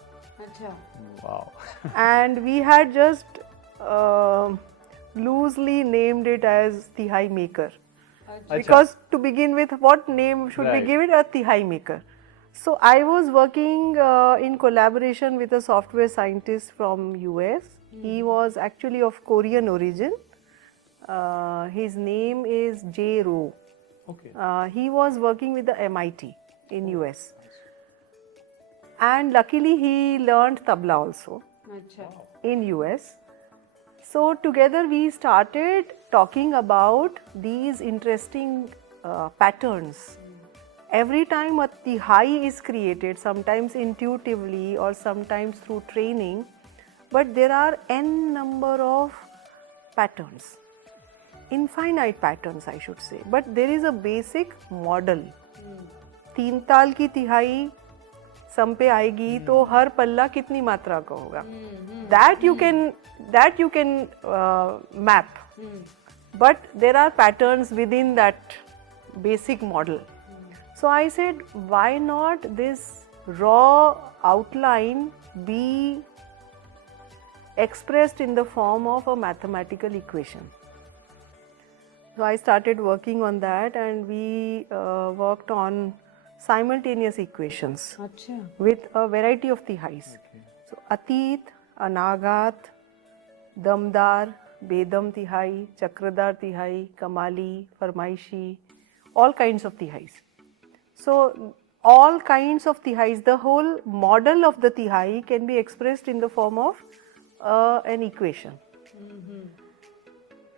Acha. Wow. And we had just loosely named it as Tihai Maker. Because to begin with, what name should we Right. give it? A Tihai Maker. So I was working in collaboration with a software scientist from US. He was actually of Korean origin. His name is Jay Rowe. Okay. He was working with the MIT in US. And luckily he learned tabla also Acha. in US. So together we started talking about these interesting patterns. Every time a tihai is created, sometimes intuitively or sometimes through training, but there are n number of patterns, infinite patterns I should say, but there is a basic model. 3 ताल की तिहाई सम पे आएगी तो हर पल्ला कितनी मात्रा का होगा, that you can map, but there are patterns within that basic model. So I said, why not this raw outline be expressed in the form of a mathematical equation? So I started working on that, and we worked on simultaneous equations Acha. with a variety of tihais. So Atit, Anagat, Damdar, Bedam tihai, Chakradar tihai, Kamali, Farmaishi, all kinds of tihais. So all kinds of tihais, the whole model of the tihai can be expressed in the form of an equation.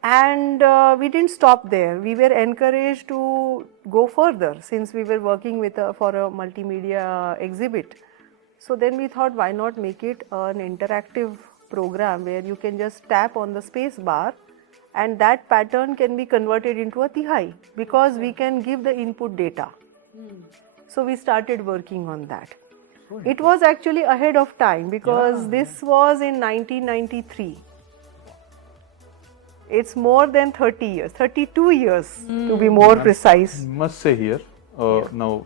And we didn't stop there. We were encouraged to go further since we were working with for a multimedia exhibit. So then we thought, why not make it an interactive program where you can just tap on the space bar and that pattern can be converted into a tihai because we can give the input data. So we started working on that. It was actually ahead of time because this was in 1993. It's more than 30 years, 32 years to be more precise. Must say here, now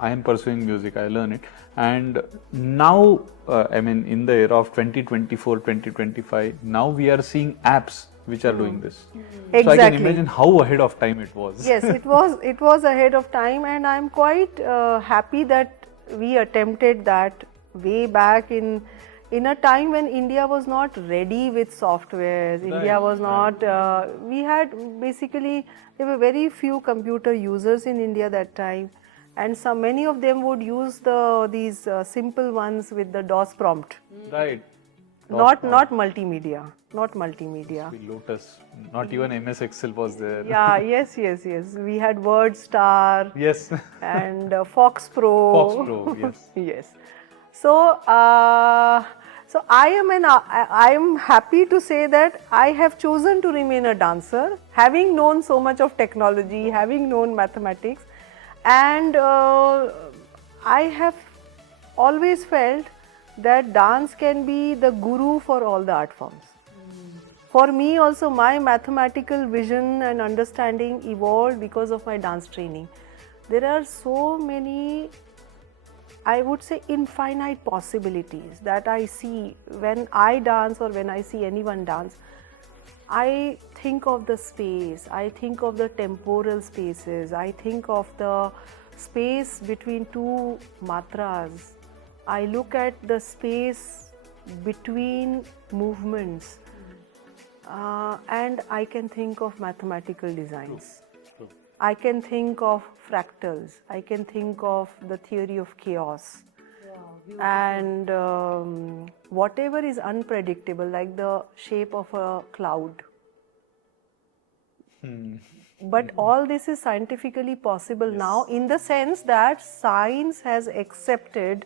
I am pursuing music, I learn it, and now I mean in the era of 2024, 2025, now we are seeing apps which are doing this. So I can Exactly. imagine how ahead of time it was. Yes, it was ahead of time, and I'm quite happy that we attempted that way back in a time when India was not ready with softwares. India was not. We had basically, there were very few computer users in India that time, and many of them would use these simple ones with the DOS prompt. Right. Not multimedia. Lotus, not even MS Excel was there. Yeah, yes. We had WordStar. Yes. And Fox Pro. Fox Pro, yes. Yes. So, so I am happy to say that I have chosen to remain a dancer, having known so much of technology, having known mathematics, and I have always felt that dance can be the guru for all the art forms. For me also, my mathematical vision and understanding evolved because of my dance training. There are so many, I would say, infinite possibilities that I see when I dance or when I see anyone dance. I think of the space, I think of the temporal spaces, I think of the space between two matras. I look at the space between movements, and I can think of mathematical designs. I can think of fractals, I can think of the theory of chaos. And whatever is unpredictable, like the shape of a cloud. But all this is scientifically possible now, in the sense that science has accepted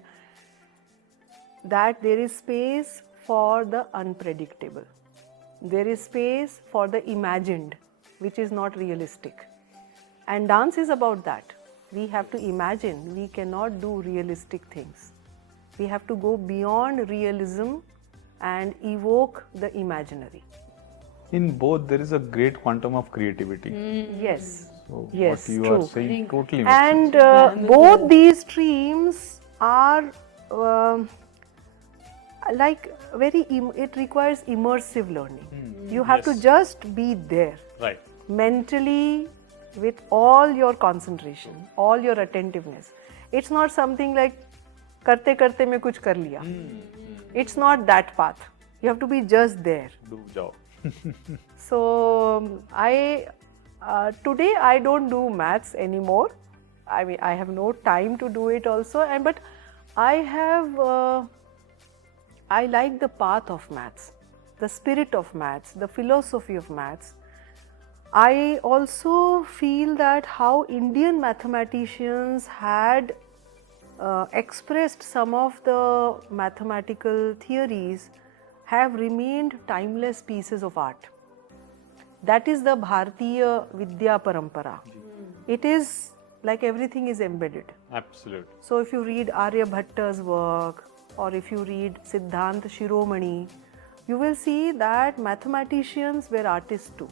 that there is space for the unpredictable. There is space for the imagined, which is not realistic. And dance is about that. We have to imagine, we cannot do realistic things. We have to go beyond realism and evoke the imaginary. In both, there is a great quantum of creativity. Yes. So Yes, what you true. are saying totally makes And sense. both these streams are it requires immersive learning. You have to just be there Right. mentally with all your concentration, all your attentiveness. It's not something like karte karte mein kuch kar liya. It's not that path. You have to be just there. Do jao. So today I don't do maths anymore. I mean, I have no time to do it also, but I like the path of maths, the spirit of maths, the philosophy of maths. I also feel that how Indian mathematicians had expressed some of the mathematical theories have remained timeless pieces of art. That is the Bharatiya Vidya Parampara. It is like everything is embedded. Absolutely. So if you read Aryabhatta's work, or if you read Siddhant Shiromani, you will see that mathematicians were artists too.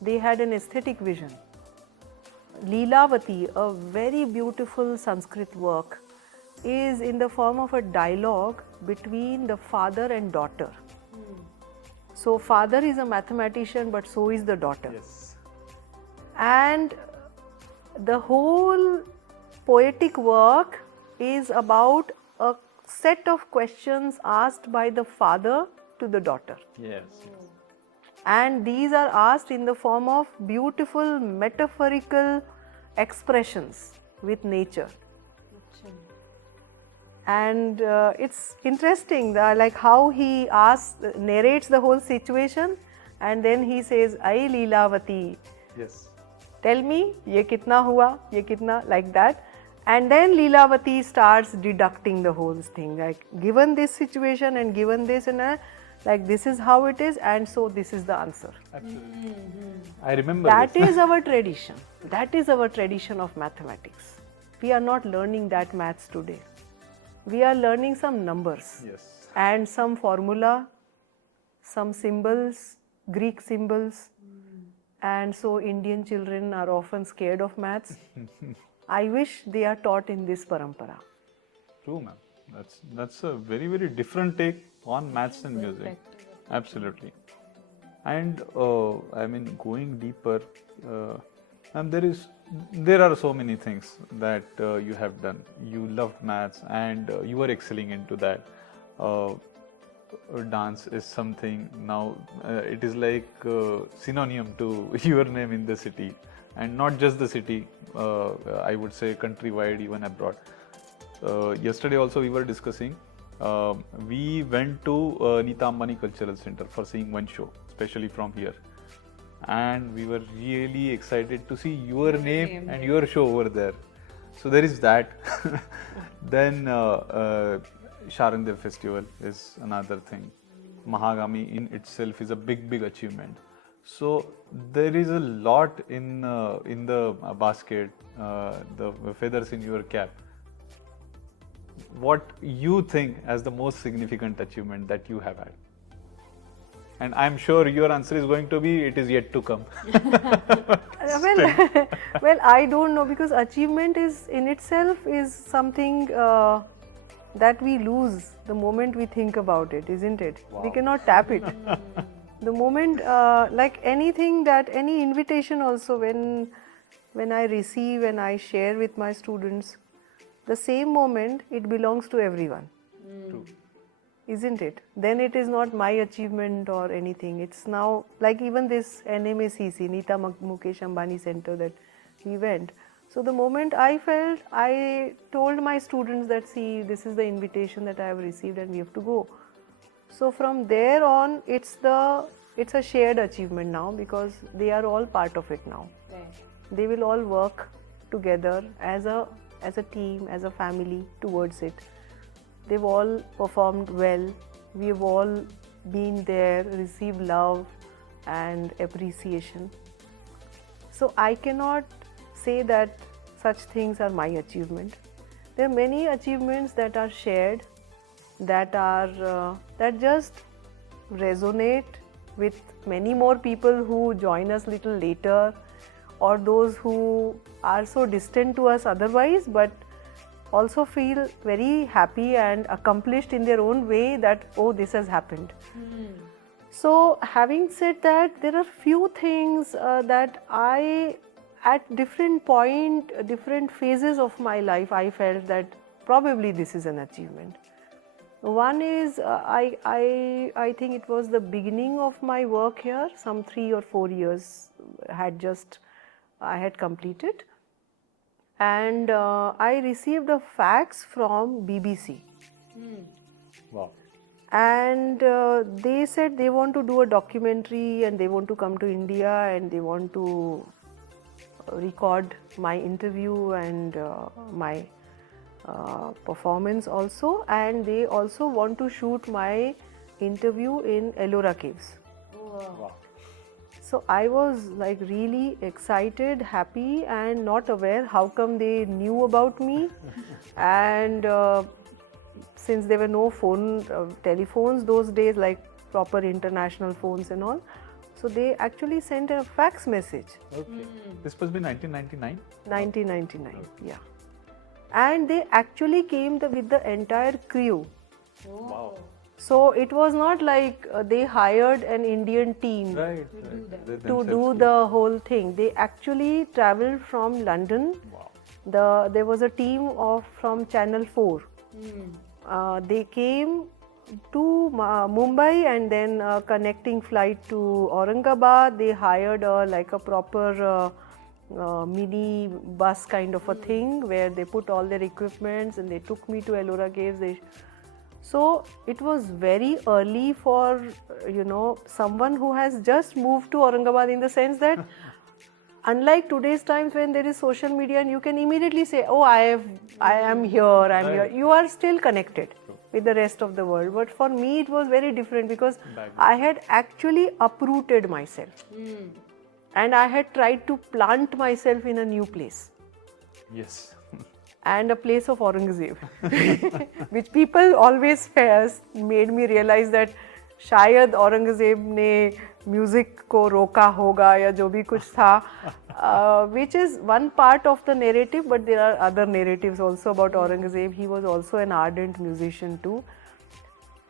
They had an aesthetic vision. Leelavati, a very beautiful Sanskrit work, is in the form of a dialogue between the father and daughter. So father is a mathematician, but so is the daughter. Yes. And the whole poetic work is about a set of questions asked by the father to the daughter. Yes. And these are asked in the form of beautiful metaphorical expressions with nature. And it's interesting like how he narrates the whole situation, and then he says, "Ai Leelavati, Yes. tell me, ye kitna hua, ye kitna," like that. And then Leelavati starts deducting the whole thing, like given this situation and given this, and like this is how it is, and so this is the answer. Absolutely. I remember That this. is our tradition. That is our tradition of mathematics. We are not learning that maths today. We are learning some numbers Yes. and some formula, some symbols, Greek symbols. And so Indian children are often scared of maths. I wish they are taught in this parampara. True, ma'am. That's a very, very different take on maths and music. Absolutely. And I mean, going deeper, and there are so many things that you have done. You loved maths, and you were excelling into that. Dance is something now. It is like synonym to your name in the city, and not just the city. I would say countrywide, even abroad. Yesterday also we were discussing. We went to Nita Ambani Cultural Center for seeing one show, especially from here, and we were really excited to see your name and your show over there. So there is that. Then Sharandev Festival is another thing. Mahagami in itself is a big achievement. So there is a lot in the basket, the feathers in your cap. What you think as the most significant achievement that you have had? And I'm sure your answer is going to be, it is yet to come. Well, I don't know, because achievement is in itself is something that we lose the moment we think about it, isn't it? We cannot tap it. The moment, like anything that, any invitation also, when I receive and I share with my students, the same moment it belongs to everyone. True. Isn't it? Then it is not my achievement or anything. It's now like even this NMACC, Nita Mukesh Ambani Center that we went. So the moment I felt, I told my students that, see, this is the invitation that I have received and we have to go. So from there on, it's a shared achievement now, because they are all part of it now. They will all work together as a team, as a family towards it. They've all performed well. We've all been there, received love and appreciation. So I cannot say that such things are my achievement. There are many achievements that are shared, that just resonate with many more people who join us little later, or those who are so distant to us otherwise, but also feel very happy and accomplished in their own way that, oh, this has happened. So having said that, there are few things that I, at different phases of my life, I felt that probably this is an achievement. One is, I think it was the beginning of my work here, some 3 or 4 years I had completed. And I received a fax from BBC. Wow. And they said they want to do a documentary and they want to come to India and they want to record my interview and my performance also, and they also want to shoot my interview in Ellora Caves. Wow. So I was like really excited, happy, and not aware how come they knew about me. And since there were no telephones those days, like proper international phones and all, so they actually sent a fax message. Okay. This must be 1999? 1999, yeah. And they actually came with the entire crew. Wow. So it was not like they hired an Indian team Right. to do the whole thing. They actually traveled from London. Wow. There was a team from Channel 4. They came to Mumbai, and then a connecting flight to Aurangabad. They hired like a proper mini bus kind of a thing where they put all their equipments, and they took me to Ellora Caves. So it was very early for someone who has just moved to Aurangabad, in the sense that unlike today's times when there is social media and you can immediately say, oh, I am here, I'm here. You are still connected with the rest of the world. But for me it was very different, because I had actually uprooted myself. And I had tried to plant myself in a new place. Yes. And a place of Aurangzeb, which people always made me realize that शायद औरंगजेब ने music को रोका होगा या जो भी कुछ था, which is one part of the narrative, but there are other narratives also about Aurangzeb. He was also an ardent musician too.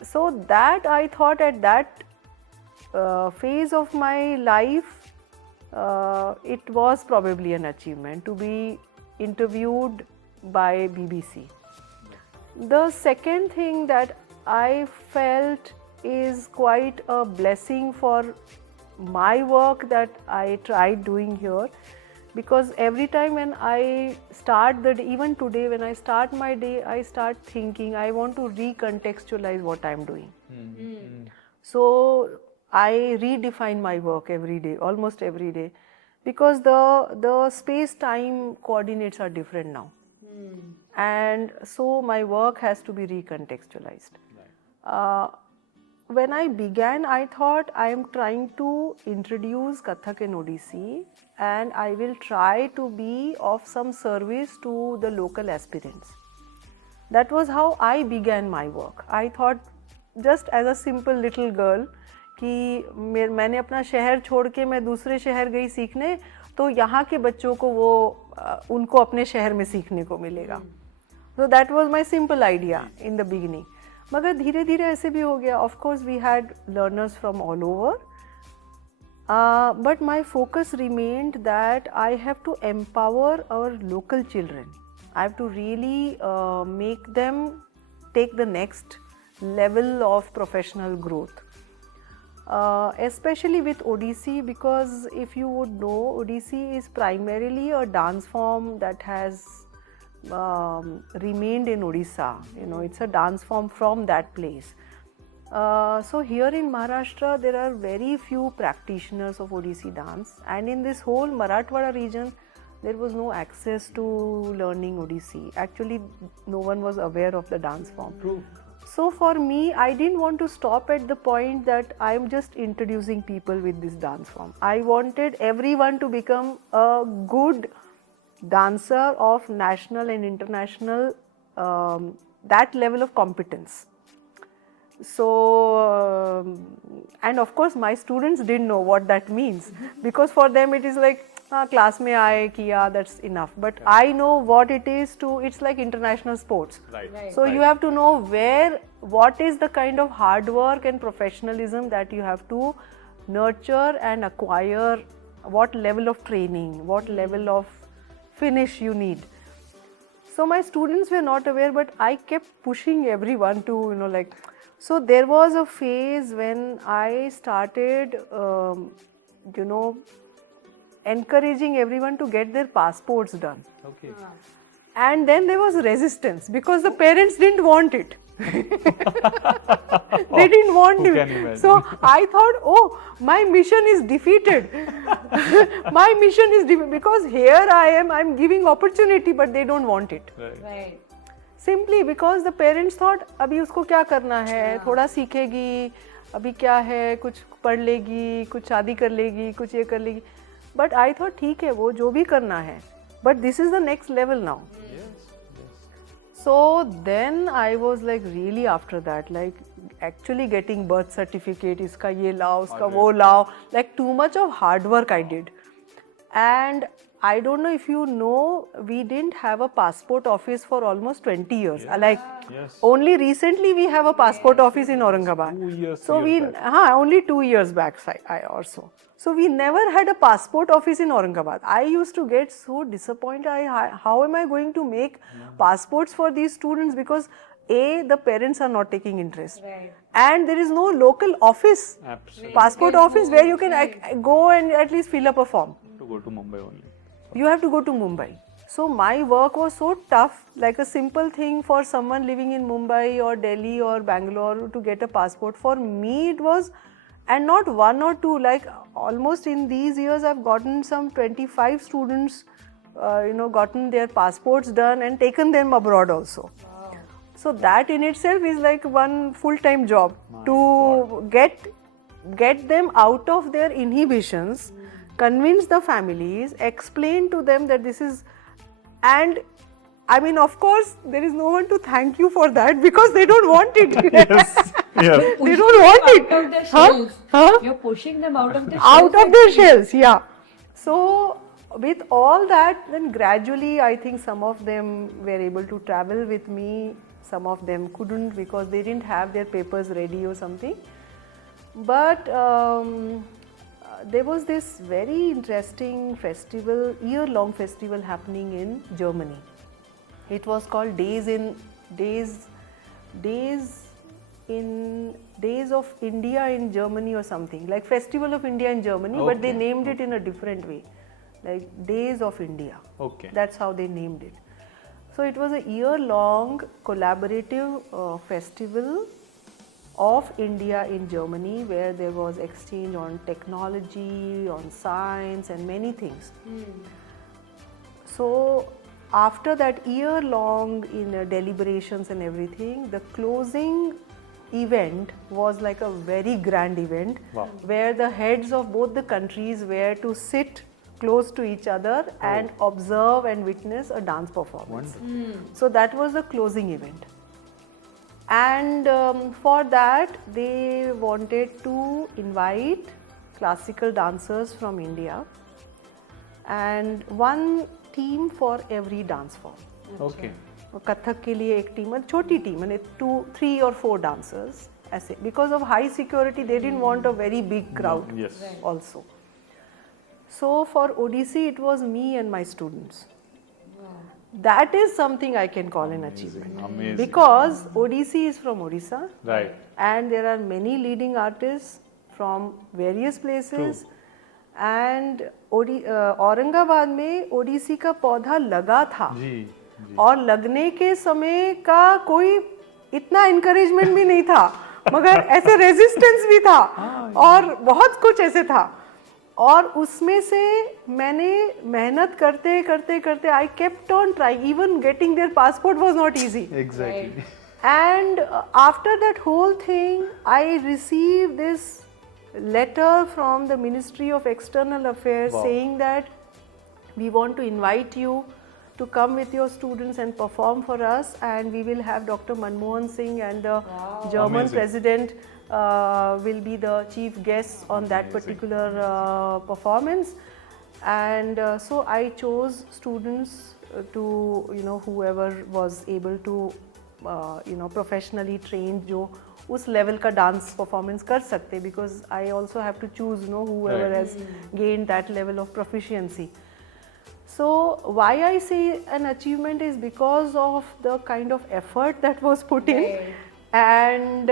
So that I thought at that phase of my life, it was probably an achievement to be interviewed by BBC. The second thing that I felt is quite a blessing for my work that I tried doing here, because every time when I start the day, even today when I start my day, I start thinking I want to recontextualize what I'm doing. So I redefine my work every day, almost every day, because the space-time coordinates are different now. And so my work has to be recontextualized. When I began, I thought I am trying to introduce Kathak and Odissi, and I will try to be of some service to the local aspirants. That was how I began my work. I thought, just as a simple little girl, कि मैंने अपना शहर छोड़ के मैं दूसरे शहर गई सीखने, तो यहाँ के बच्चों को उनको अपने शहर में सीखने को मिलेगा. So that was my simple idea in the beginning. मगर धीरे धीरे ऐसे भी हो गया. Of course we had learners from all over, But my focus remained that I have to empower our local children. I have to really make them take the next level of professional growth. Especially with Odissi, because if you would know, Odissi is primarily a dance form that has remained in Odisha. You know, it's a dance form from that place. So here in Maharashtra, there are very few practitioners of Odissi dance, and in this whole Marathwada region, there was no access to learning Odissi. Actually, no one was aware of the dance form. True. So for me, I didn't want to stop at the point that I am just introducing people with this dance form. I wanted everyone to become a good dancer of national and international, that level of competence. So, and of course my students didn't know what that means, because for them it is like, class mein aaye, kiya, that's enough. But I know what it is to, it's like international sports. Right. So you have to know what is the kind of hard work and professionalism that you have to nurture and acquire, what level of training, what level of finish you need. So my students were not aware, but I kept pushing everyone to, like, so there was a phase when I started, encouraging everyone to get their passports done. Okay. And then there was resistance because the parents didn't want it. They didn't want Who it. can imagine? So I thought, oh, my mission is defeated. My mission is defeated because here I am, I'm giving opportunity, but they don't want it. Right. Simply because the parents thought, अभी उसको क्या करना है, थोड़ा सीखेगी, अभी क्या है, कुछ पढ़ लेगी, कुछ शादी कर लेगी, कुछ ये कर लेगी. But I thought, ठीक है, वो जो भी करना है. But this is the next level now. So then I was like really after that, like actually getting birth certificate, iska ye lao, uska wo lao, like too much of hard work I did. And I don't know if you know, we didn't have a passport office for almost 20 years. Like only recently we have a passport office in Aurangabad. 2 years. So only 2 years back I also. So we never had a passport office in Aurangabad. I used to get so disappointed. How am I going to make passports for these students? Because the parents are not taking interest. Right. And there is no local office, Absolutely. passport office where you can go and at least fill up a form. To go to Mumbai only. You have to go to Mumbai. So my work was so tough, like a simple thing for someone living in Mumbai or Delhi or Bangalore to get a passport. For me it was, and not one or two, like almost in these years I've gotten some 25 students, gotten their passports done and taken them abroad also. Wow. So that in itself is like one full-time job to get them out of their inhibitions, convince the families, explain to them that this is, and I mean, of course, there is no one to thank you for that because they don't want it. Yes. They don't want it. Out of their shells. You're pushing them out of their shells. Out of their shells, yeah. So with all that, then gradually I think some of them were able to travel with me. Some of them couldn't because they didn't have their papers ready or something. But there was this very interesting festival, year-long festival happening in Germany. It was called Days of India in Germany or something, like Festival of India in Germany, but they named it in a different way, like Days of India. Okay. That's how they named it. So it was a year-long collaborative festival of India in Germany, where there was exchange on technology, on science and many things. So after that year-long deliberations and everything, the closing event was like a very grand event. Wow. Where the heads of both the countries were to sit close to each other and observe and witness a dance performance. So that was the closing event. And for that, they wanted to invite classical dancers from India and one team for every dance form. Okay. Kathak के लिए एक team, छोटी team, 2, 3 or 4 dancers. ऐसे. Because of high security, they didn't want a very big crowd Yes. also. So for Odissi, it was me and my students. That is something I can call an achievement. Amazing. Because Odissi is from Odisha, Right. and there are many leading artists from various places. And Aurangabad में ओडिसी का पौधा लगा था जी, और लगने के समय का कोई इतना इनकरेजमेंट भी नहीं था, मगर ऐसे रेजिस्टेंस भी था और बहुत कुछ ऐसे था, और उसमें से मैंने मेहनत करते करते करते I kept on trying. Even getting their passport was not easy. Exactly. And after that whole thing, I received this letter from the Ministry of External Affairs saying that we want to invite you to come with your students and perform for us, and we will have Dr. Manmohan Singh and the German Amazing. president will be the chief guests on that particular performance. And so I chose students to, whoever was able to professionally trained जो उस level का dance performance कर सकते, because I also have to choose whoever Right. has gained that level of proficiency. So why I say an achievement is because of the kind of effort that was put in. And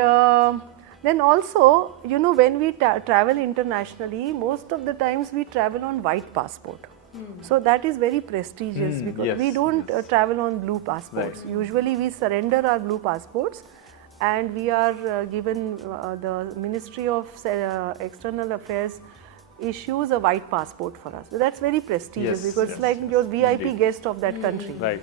then also, when we travel internationally, most of the times we travel on white passport. So that is very prestigious, because yes, we don't travel on blue passports. Right. Usually we surrender our blue passports and we are given, the Ministry of External Affairs issues a white passport for us. So that's very prestigious, Yes, because yes, it's like your VIP indeed. guest of that country. Right.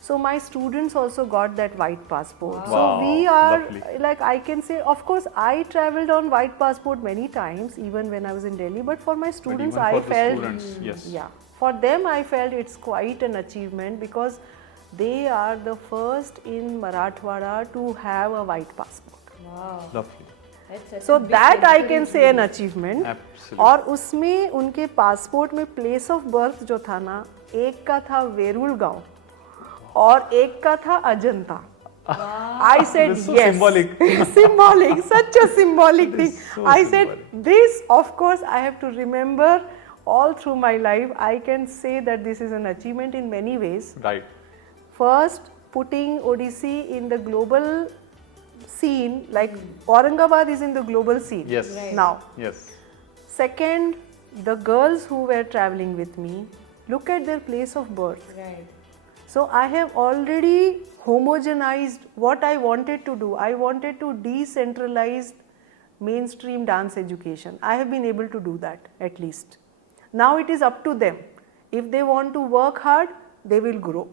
So my students also got that white passport. So Wow, we are lovely. like, I can say, of course, I traveled on white passport many times, even when I was in Delhi. But for my students, even I for the felt, students, yes. yeah, for them, I felt it's quite an achievement, because they are the first in Marathwada to have a white passport. Lovely. So that I can say an achievement. Absolutely. और उसमें उनके passport में place of birth जो था ना, एक का था वेरुल गांव और एक का था Ajanta. I said This is so yes. symbolic. Symbolic, such a symbolic thing. so I said symbolic. this, of course, I have to remember all through my life. I can say that this is an achievement in many ways. Right. First, putting Odissi in the global scene, like Aurangabad is in the global scene Yes. now. Yes. Second, the girls who were traveling with me, look at their place of birth. Right. So I have already homogenized what I wanted to do. I wanted to decentralize mainstream dance education. I have been able to do that, at least. Now it is up to them. If they want to work hard, they will grow.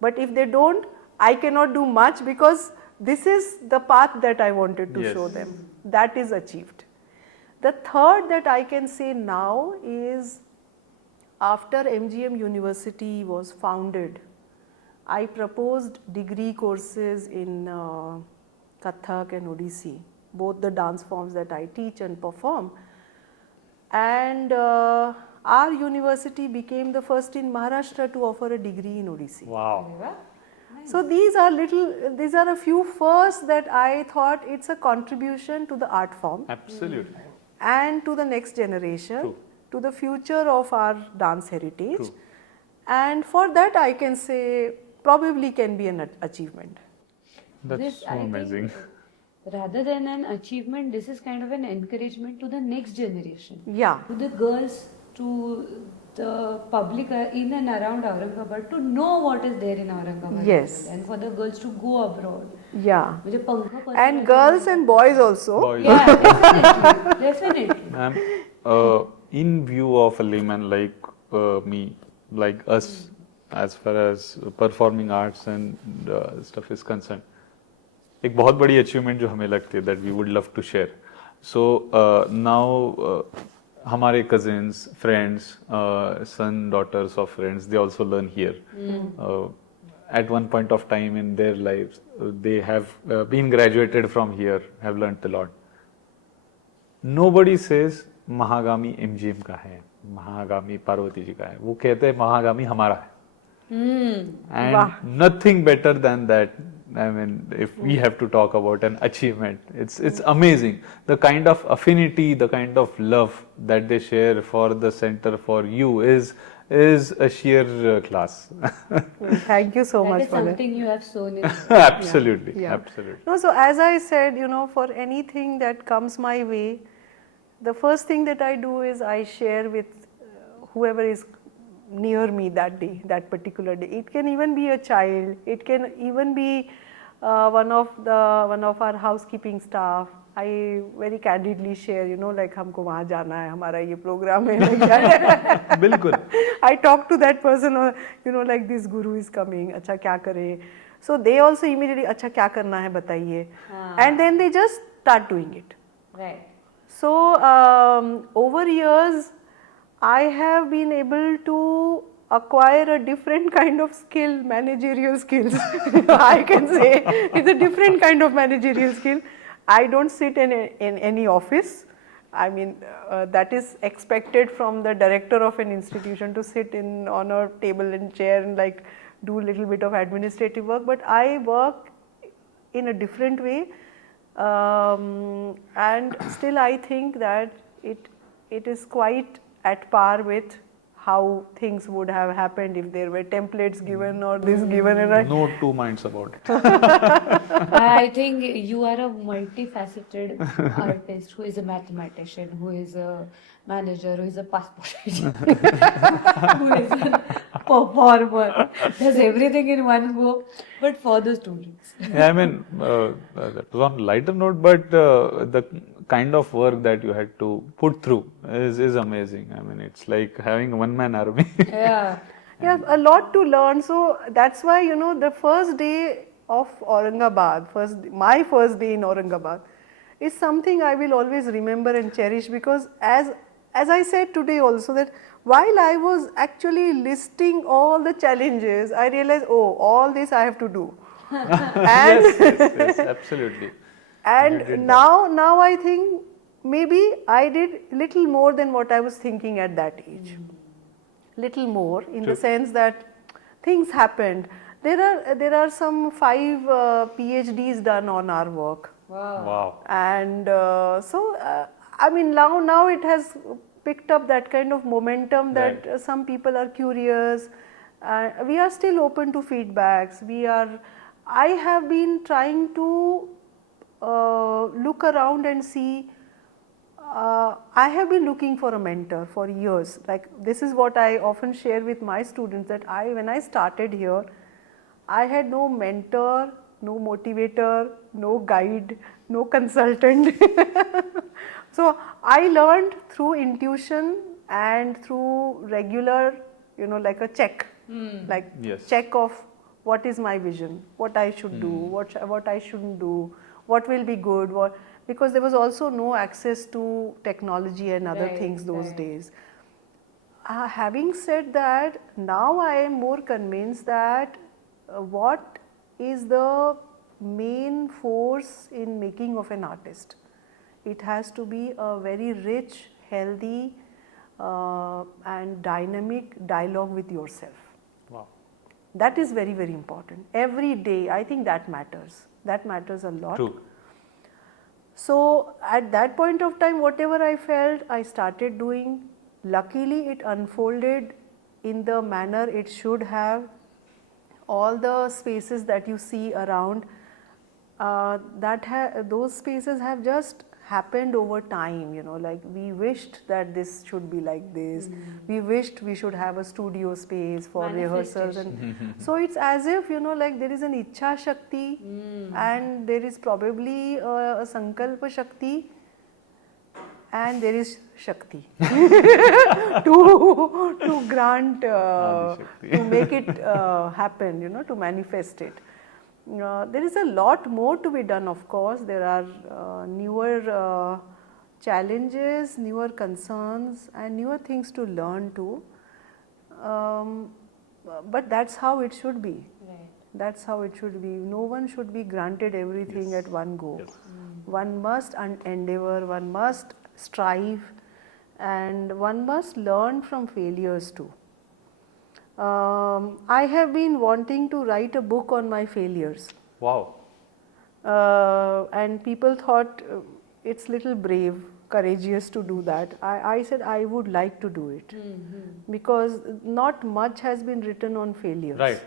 But if they don't, I cannot do much, because this is the path that I wanted to Yes. show them. That is achieved. The third that I can say now is, after MGM University was founded, I proposed degree courses in Kathak and Odissi, both the dance forms that I teach and perform. And our university became the first in Maharashtra to offer a degree in Odissi. Wow. So these are a few firsts that I thought it's a contribution to the art form Absolutely. and to the next generation, True. to the future of our dance heritage. True. And for that, I can say probably can be an achievement. That's This, so I think, amazing. rather than an achievement, this is kind of an encouragement to the next generation, Yeah. to the girls, to the public in and around Aurangabad, to know what is there in Aurangabad. Yes. And for the girls to go abroad. Yeah. म्हणजे पंख पसरवायचे And girls and boys also. Boys. Yeah, definitely. Definitely. Ma'am, in view of a layman like me, like us, as far as performing arts and stuff is concerned, एक बहुत बड़ी achievement जो हमें लगती है that we would love to share. So now हमारे cousins, friends, son, daughters of friends, they also learn here. At one point of time in their lives, they have been graduated from here, have learnt a lot. Nobody says Mahagami MGM का है, महागामी पार्वती जी का है. वो कहते हैं महागामी हमारा है. And nothing better than that I mean, if we have to talk about an achievement, it's amazing. The kind of affinity, the kind of love that they share for the center for you is a sheer class. Thank you so That much is for that. something you have shown in. Absolutely, Yeah. absolutely. No, so as I said, for anything that comes my way, the first thing that I do is I share with whoever is near me that day, that particular day. It can even be a child. It can even be one of our housekeeping staff. I very candidly share, like हमको वहाँ जाना है, हमारा ये program है. like that. बिल्कुल. I talk to that person, like this guru is coming. अच्छा क्या करे? So they also immediately अच्छा क्या करना है बताइए. And then they just start doing it. Right. So over years, I have been able to acquire a different kind of skill, managerial skills. I can say it's a different kind of managerial skill. I don't sit in any office. I mean, that is expected from the director of an institution to sit on a table and chair and like do a little bit of administrative work. But I work in a different way. And still I think that it is quite at par with how things would have happened if there were templates given or this given, and No two minds about it. I think you are a multifaceted artist who is a mathematician, who is a manager, who is a passport agent, who is a performer, does everything in one go, but for the students. Yeah, I mean, that was on lighter note, but the kind of work that you had to put through is amazing. I mean, it's like having a one-man army. Yeah. yeah, a lot to learn. So that's why the first day of Aurangabad, my first day in Aurangabad, is something I will always remember and cherish, because as I said today also, that while I was actually listing all the challenges, I realized, oh, all this I have to do. And yes, absolutely. and now I think maybe I did little more than what I was thinking at that age. Little more in the sense that things happened. There are some 5 PhDs done on our work. Wow. And I mean now it has picked up that kind of momentum that Right. some people are curious. We are still open to feedbacks. I have been trying to look around and see. I have been looking for a mentor for years. Like, this is what I often share with my students, that when I started here, I had no mentor, no motivator, no guide, no consultant. So I learned through intuition and through regular, like a check, like Yes. check of what is my vision, what I should do, what I shouldn't do, what will be good, because there was also no access to technology and other Right, things those right. days. Having said that, now I am more convinced that what is the main force in making of an artist? It has to be a very rich, healthy, and dynamic dialogue with yourself. Wow. That is very, very important. Every day, I think that matters. That matters a lot. True. So at that point of time, whatever I felt, I started doing. Luckily, it unfolded in the manner it should have. All the spaces that you see around, those spaces have just happened over time. Like, we wished that this should be like this. We wished we should have a studio space for rehearsals, and so it's as if like there is an Ichha Shakti and there is probably a Sankalpa Shakti and there is Shakti to grant, Adi-Shakti. to make it happen, to manifest it. There is a lot more to be done, of course. There are newer challenges, newer concerns, and newer things to learn too. But that's how it should be. Right. That's how it should be. No one should be granted everything at one go. Yes. One must endeavor, one must strive, and one must learn from failures too. I have been wanting to write a book on my failures. Wow. And people thought it's little brave, courageous to do that. I said I would like to do it because not much has been written on failures. Right.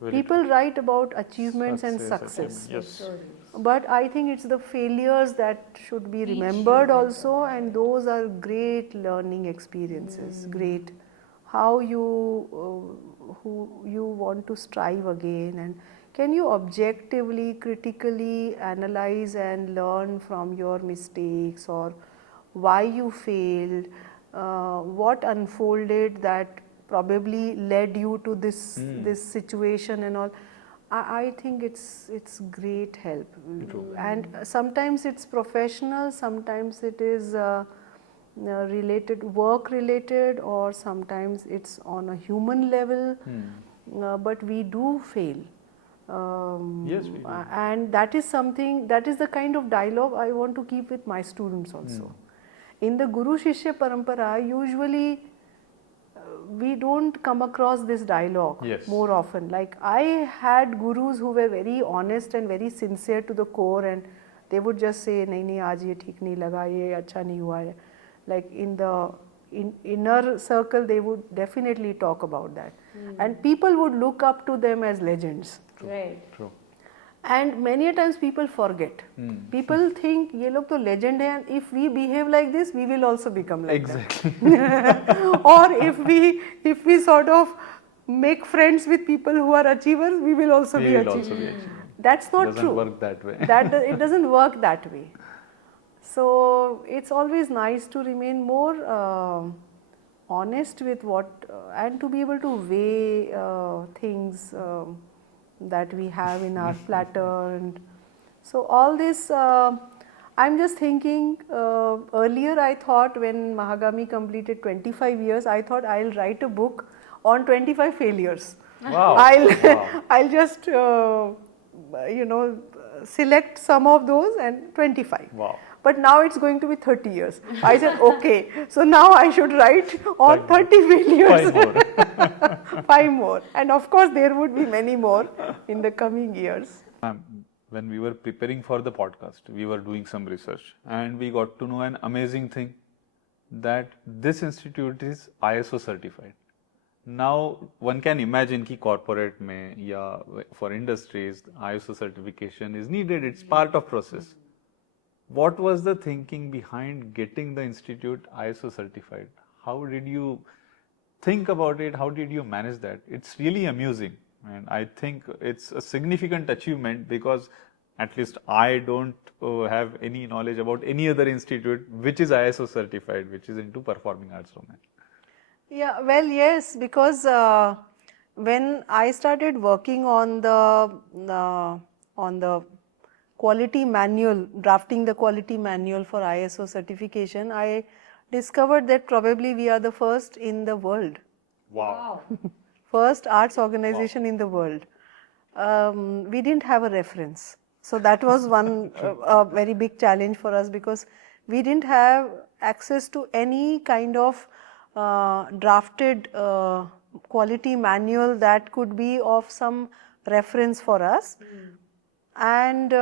Very People write about achievements and Success, success. achievement, yes. But I think it's the failures that should be remembered also, and those are great learning experiences. Great, how who you want to strive again, and can you objectively, critically analyze and learn from your mistakes, or why you failed, what unfolded that probably led you to this situation and all. I think it's great help. And sometimes it's professional, sometimes it is related, work related, or sometimes it's on a human level. But we do fail. Yes, we do. And that is something, that is the kind of dialogue I want to keep with my students also. In the Guru Shishya Parampara, usually we don't come across this dialogue Yes. more often. Like I had gurus who were very honest and very sincere to the core, and they would just say, "Nahi, nahi, aaj ye theek nahi laga, ye acha nahi hua hai." Like in the inner circle, they would definitely talk about that, and people would look up to them as legends. True. And many a times people forget. People think ये लोग तो legend है, and if we behave like this, we will also become like Exactly. that. Or if we sort of make friends with people who are achievers, we will also We be will achievers. also be achievers. That's not Doesn't true. work that way. It doesn't work that way. So it's always nice to remain more honest with what and to be able to weigh things that we have in our platter. And so all this, I'm just thinking, earlier I thought when Mahagami completed 25 years, I thought I'll write a book on 25 failures. Wow. I'll I'll just select some of those and 25. Wow. But now it's going to be 30 years. I said, okay, so now I should write on 30 failures. 5 more. 5 more. And of course, there would be many more in the coming years. When we were preparing for the podcast, we were doing some research and we got to know an amazing thing, that this institute is ISO certified. Now one can imagine कि corporate में या for industries ISO certification is needed, it's part of process. What was the thinking behind getting the institute ISO certified? How did you think about it? How did you manage that? It's really amusing, and I think it's a significant achievement, because at least I don't have any knowledge about any other institute which is ISO certified, which is into performing arts domain. Yeah, well, yes, because when I started working on the quality manual, drafting the quality manual for ISO certification, I discovered that probably we are the first in the world. Wow. First arts organization in the world. We didn't have a reference. So that was one a very big challenge for us, because we didn't have access to any kind of drafted quality manual that could be of some reference for us. And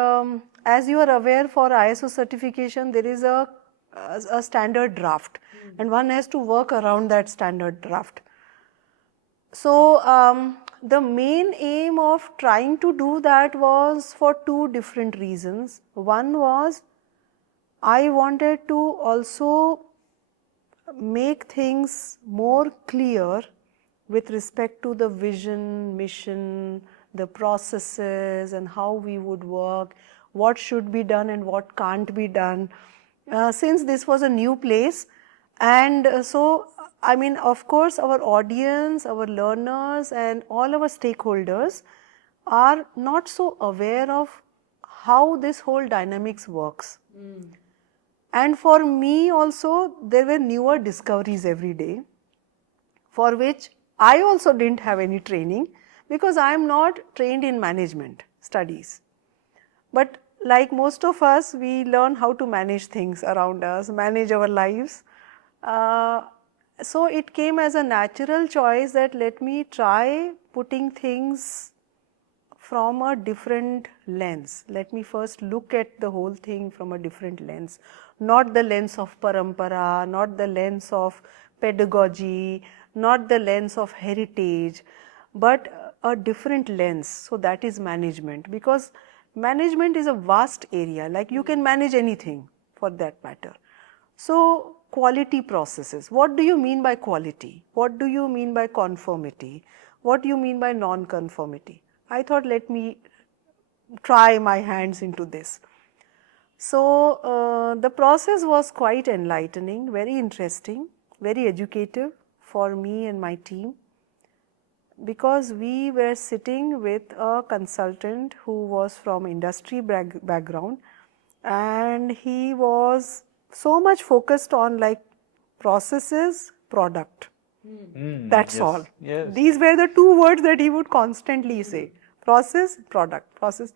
as you are aware, for ISO certification, there is a standard draft, and one has to work around that standard draft. So the main aim of trying to do that was for 2 different reasons. One was I wanted to also make things more clear with respect to the vision, mission, the processes, and how we would work, what should be done and what can't be done, since this was a new place. And so, I mean, of course, our audience, our learners, and all our stakeholders are not so aware of how this whole dynamics works. And for me also, there were newer discoveries every day, for which I also didn't have any training, because I am not trained in management studies. But like most of us, we learn how to manage things around us, manage our lives. So it came as a natural choice that let me try putting things from a different lens. Let me first look at the whole thing from a different lens. Not the lens of parampara, not the lens of pedagogy, not the lens of heritage, but a different lens. So that is management, because management is a vast area, like you can manage anything for that matter. So quality processes, what do you mean by quality? What do you mean by conformity? What do you mean by non-conformity? I thought, let me try my hands into this. So the process was quite enlightening, very interesting, very educative for me and my team, because we were sitting with a consultant who was from industry background, and he was so much focused on like processes, product. That's yes, all. yes. These were the two words that he would constantly say: process, product, process.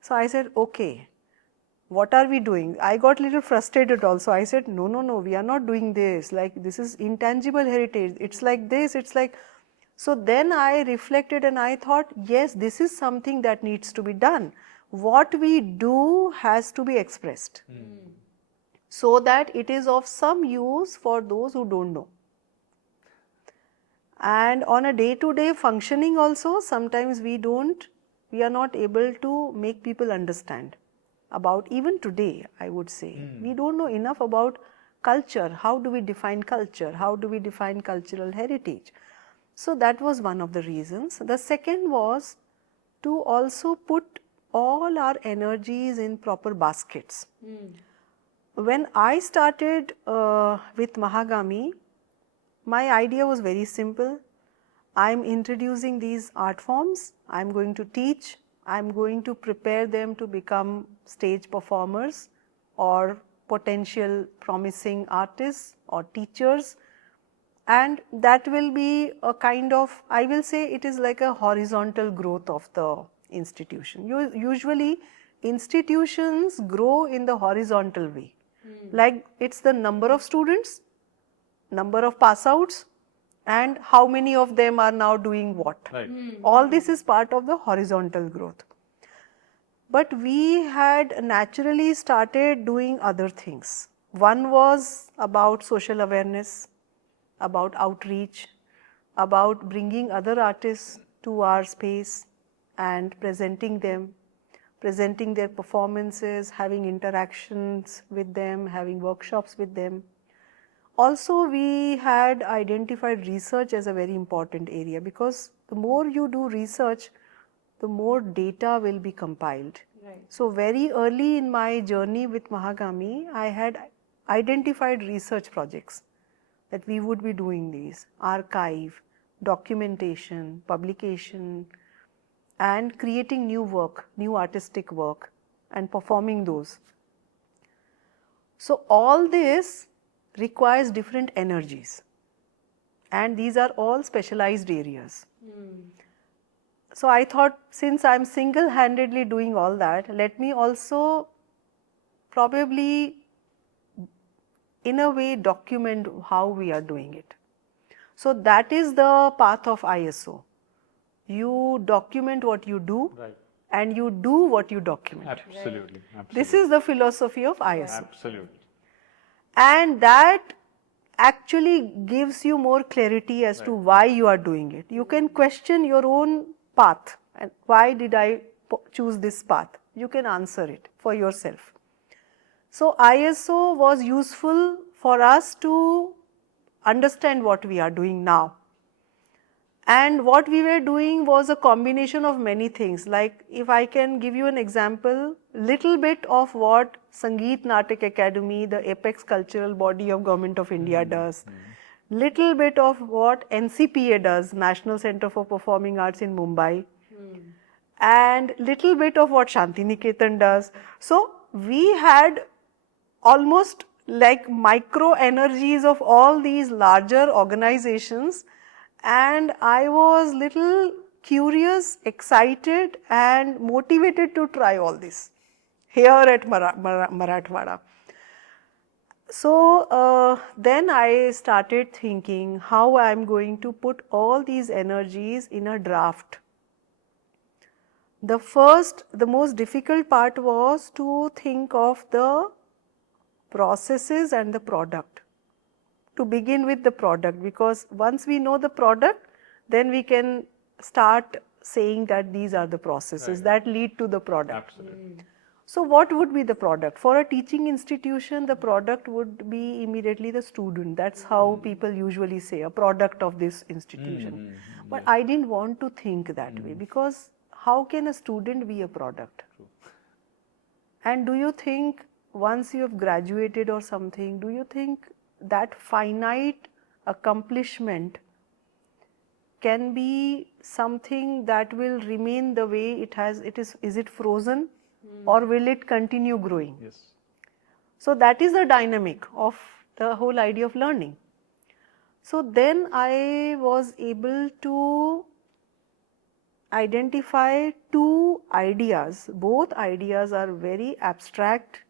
So I said, okay, what are we doing? I got a little frustrated also. I said, no, no, no, we are not doing this. Like, this is intangible heritage. It's like this, it's like. So then I reflected and I thought, yes, this is something that needs to be done. What we do has to be expressed so that it is of some use for those who don't know. And on a day-to-day functioning also, sometimes we are not able to make people understand about, even today, I would say. We don't know enough about culture. How do we define culture? How do we define cultural heritage? So that was one of the reasons. The second was to also put all our energies in proper baskets. When I started with Mahagami, my idea was very simple. I'm introducing these art forms, I'm going to teach, I'm going to prepare them to become stage performers or potential promising artists or teachers, and that will be a kind of, I will say it is like a horizontal growth of the institution. Usually institutions grow in the horizontal way, like it's the number of students, number of pass outs, and how many of them are now doing what. Right. All this is part of the horizontal growth. But we had naturally started doing other things. One was about social awareness, about outreach, about bringing other artists to our space and presenting them, presenting their performances, having interactions with them, having workshops with them. Also, we had identified research as a very important area, because the more you do research, the more data will be compiled. Right. So very early in my journey with Mahagami, I had identified research projects that we would be doing these: archive, documentation, publication, and creating new work, new artistic work, and performing those. So all this requires different energies, and these are all specialized areas. So I thought, since I'm single-handedly doing all that, let me also probably in a way document how we are doing it. So that is the path of ISO. You document what you do, Right. and you do what you document. Absolutely. This is the philosophy of ISO. Absolutely. And that actually gives you more clarity as to why you are doing it. You can question your own path, and why did I choose this path? You can answer it for yourself. So ISO was useful for us to understand what we are doing now. And what we were doing was a combination of many things. Like, if I can give you an example, little bit of what Sangeet Natak Academy, the apex cultural body of Government of India, does. Little bit of what NCPA does, National Center for Performing Arts in Mumbai. And little bit of what Shanti Niketan does. So we had almost like micro energies of all these larger organizations, and I was little curious, excited, and motivated to try all this here at Marathwada. So then I started thinking how I am going to put all these energies in a draft. the most difficult part was to think of the processes and the product. To begin with the product, because once we know the product, then we can start saying that these are the processes that lead to the product. Absolutely. So what would be the product? For a teaching institution, the product would be immediately the student. That's how people usually say, a product of this institution. But I didn't want to think that way, because how can a student be a product? And do you think once you have graduated or something, do you think that finite accomplishment can be something that will remain the way it is it frozen, or will it continue growing? Yes. So that is the dynamic of the whole idea of learning. So then I was able to identify two ideas. Both ideas are very abstract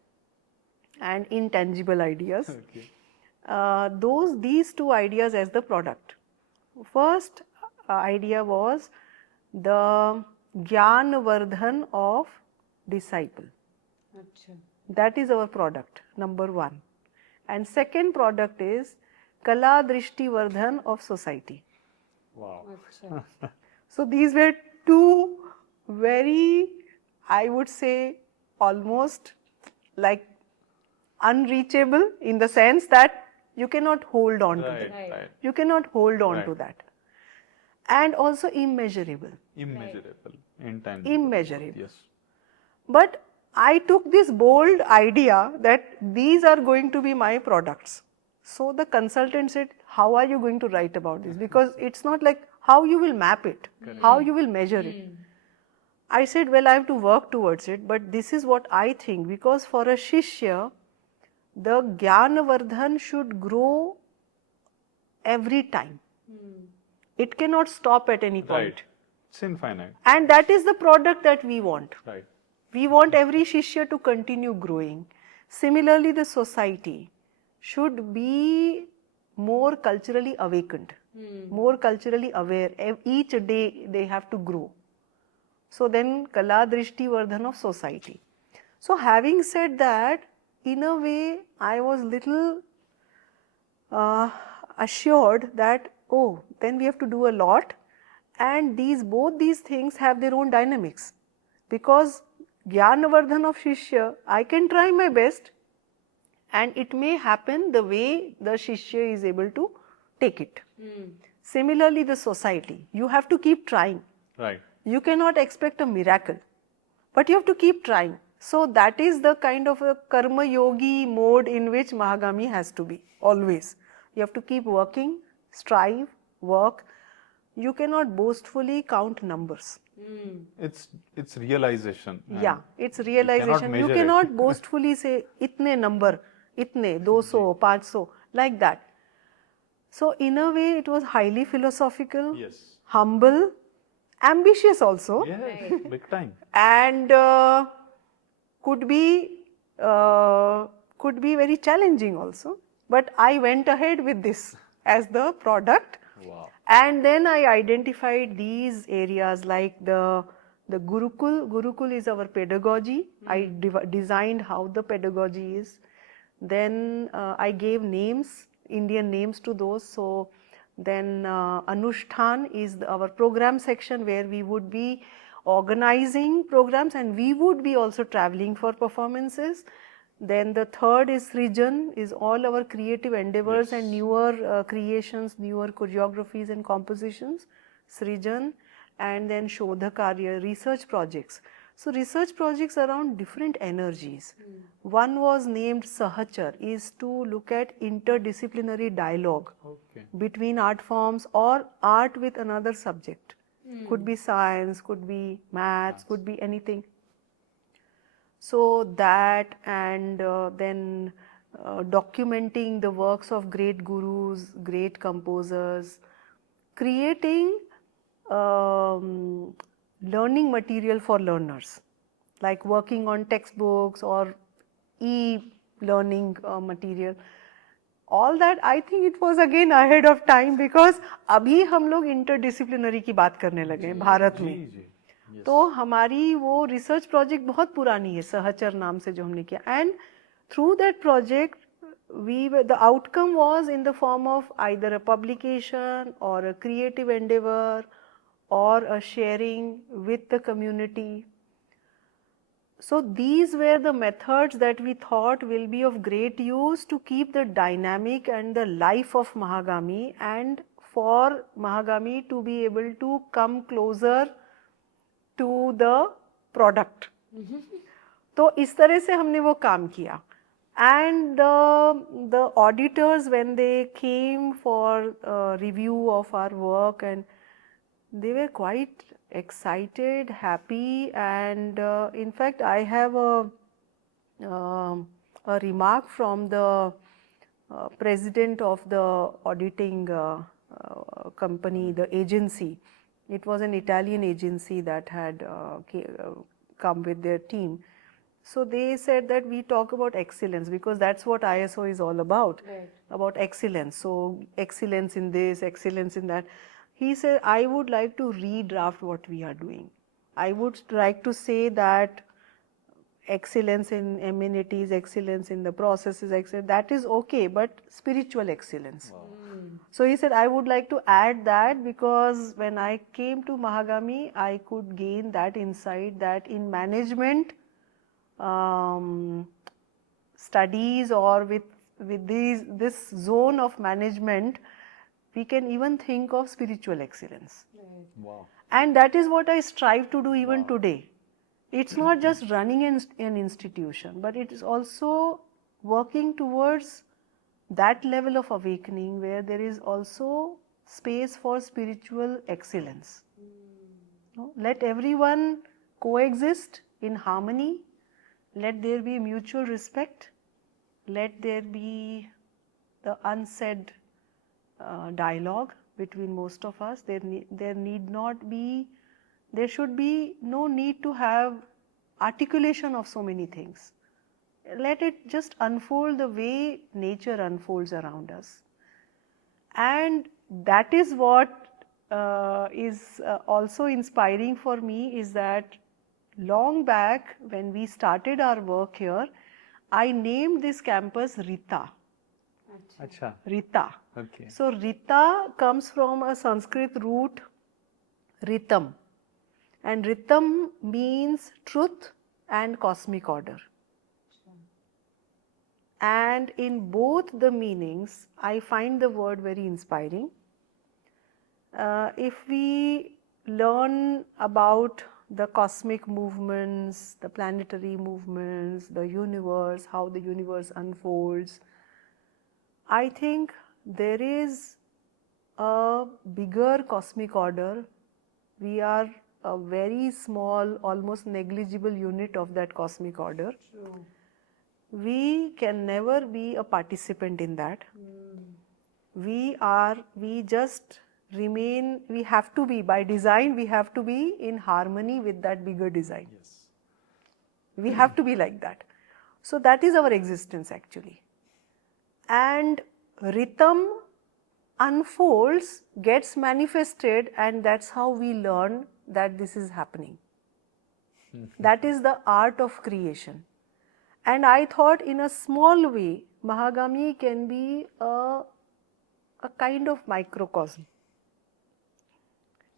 and intangible ideas. Okay. These two ideas as the product. First idea was the Gyan Vardhan of disciple. That is our product, number one. And second product is Kala Drishti Vardhan of society. Wow. So these were two very, I would say, almost like unreachable, in the sense that you cannot hold on to them. Right. You cannot hold on to Right. that. And also immeasurable. Immeasurable. Intangible. Immeasurable. Yes. But I took this bold idea that these are going to be my products. So the consultant said, how are you going to write about this? Because it's not like how you will map it, how you will measure it. I said, well, I have to work towards it, but this is what I think, because for a Shishya, the Gyanavardhan should grow every time. It cannot stop at any point. Right. It's infinite. And that is the product that we want. Right. We want every Shishya to continue growing. Similarly, the society should be more culturally awakened, more culturally aware. Each day they have to grow. So then, Kala Drishti Vardhan of society. So having said that, in a way, I was little assured that, oh, then we have to do a lot, and both these things have their own dynamics. Because Gyanavardhan of Shishya, I can try my best, and it may happen the way the Shishya is able to take it. Similarly, the society, you have to keep trying. Right. You cannot expect a miracle, but you have to keep trying. So that is the kind of a karma yogi mode in which Mahagami has to be, always. You have to keep working, strive, work. You cannot boastfully count numbers. It's realization. and Yeah, it's realization. You measure it. cannot boastfully say, itne number, itne, 200, 500, like that. So in a way, it was highly philosophical, Yes. humble, ambitious also, Yes. Big time. and could be very challenging also. But I went ahead with this as the product. Wow. And then I identified these areas like the Gurukul. Gurukul is our pedagogy. I designed how the pedagogy is. Then I gave names, Indian names to those. So then Anushtan is our program section, where we would be organizing programs and we would be also traveling for performances. Then the third is Srijan, is all our creative endeavors and newer creations, newer choreographies and compositions, Srijan. And then Shodhakarya, research projects. So research projects around different energies. One was named Sahachar, is to look at interdisciplinary dialogue Okay. between art forms or art with another subject. Could be science, could be maths, could be anything. So that, and then documenting the works of great gurus, great composers, creating learning material for learners, like working on textbooks or e-learning material. All that, I think it was again ahead of time, because अभी हम लोग interdisciplinary की बात करने लगे हैं भारत में. जी, जी. तो हमारी वो रिसर्च प्रोजेक्ट बहुत पुरानी है, सहचर नाम से जो हमने किया. And through that project the outcome was in the form of either a publication or a creative endeavor or a sharing with the community. So these were the methods that we thought will be of great use to keep the dynamic and the life of Mahagami, and for Mahagami to be able to come closer to the product. तो इस तरह से हमने वो काम किया. And the auditors, when they came for review of our work, and they were quite excited, happy, and in fact I have a remark from the president of the auditing company, the agency. It was an Italian agency that had come with their team. So they said that we talk about excellence because that's what ISO is all about, about excellence. So excellence in this, excellence in that. He said, I would like to redraft what we are doing. I would like to say that excellence in amenities, excellence in the processes, excellence, that is okay, but spiritual excellence. Wow. So he said, I would like to add that because when I came to Mahagami, I could gain that insight that in management, studies or with this zone of management, we can even think of spiritual excellence. Wow. And that is what I strive to do even today. It's not just running an institution, but it is also working towards that level of awakening where there is also space for spiritual excellence. No? Let everyone coexist in harmony. Let there be mutual respect. Let there be the unsaid dialogue between most of us. There should be no need to have articulation of so many things. Let it just unfold the way nature unfolds around us. And that is what is also inspiring for me, is that long back when we started our work here, I named this campus Rita. Acha. Rita. Okay. So Rita comes from a Sanskrit root Ritam, and Ritam means truth and cosmic order. And in both the meanings, I find the word very inspiring. If we learn about the cosmic movements, the planetary movements, the universe, how the universe unfolds, I think there is a bigger cosmic order. We are a very small, almost negligible unit of that cosmic order. True. We can never be a participant in that. We just remain, we have to be, by design, we have to be in harmony with that bigger design. Yes. We have to be like that. So that is our existence actually. And Ritam unfolds, gets manifested, and that's how we learn that this is happening. That is the art of creation. And I thought in a small way, Mahagami can be a kind of microcosm.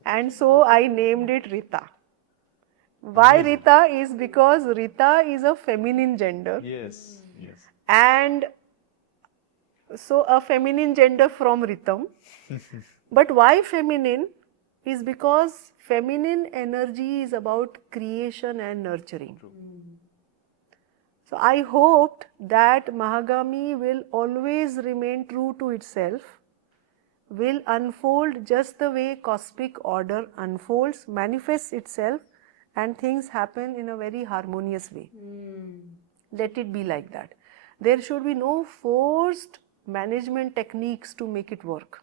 And so I named it Rita. Why Rita is because Rita is a feminine gender. Yes. Yes. And so a feminine gender from Ritam. But why feminine is because feminine energy is about creation and nurturing. So I hoped that Mahagami will always remain true to itself, will unfold just the way cosmic order unfolds, manifests itself, and things happen in a very harmonious way. Let it be like that. There should be no forced management techniques to make it work.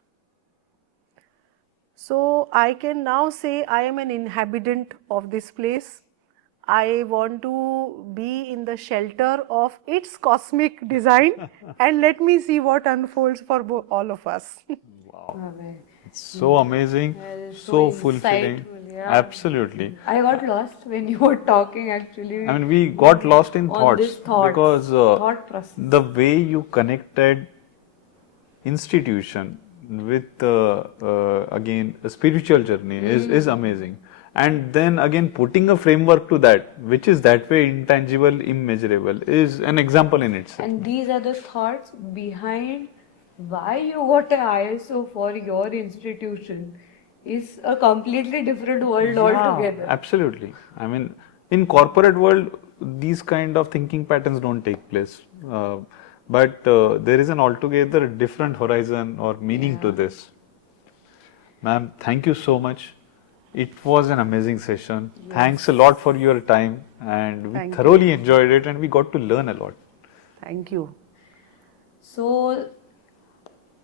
So I can now say I am an inhabitant of this place. I want to be in the shelter of its cosmic design and let me see what unfolds for all of us. Wow. It's so amazing, so fulfilling. Absolutely. I got lost when you were talking actually. I mean, we got lost in On thoughts this thoughts, because thought process. the way you connected institution with again a spiritual journey is amazing, and then again putting a framework to that, which is that way intangible, immeasurable, is an example in itself. And these are the thoughts behind why you got an ISO for your institution is a completely different world altogether. Absolutely. I mean, in corporate world, these kind of thinking patterns don't take place. But there is an altogether different horizon or meaning to this. Ma'am, thank you so much. It was an amazing session. Thanks a lot for your time, and we Thank you. thoroughly enjoyed it, and we got to learn a lot. Thank you. So,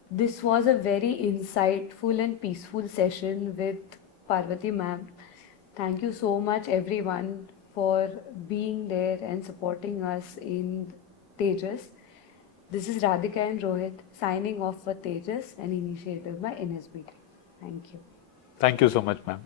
this was a very insightful and peaceful session with Parvati ma'am. Thank you so much, everyone, for being there and supporting us in Tejas. This is Radhika and Rohit signing off for Tejas, an initiative by NSBT. Thank you. Thank you so much, ma'am.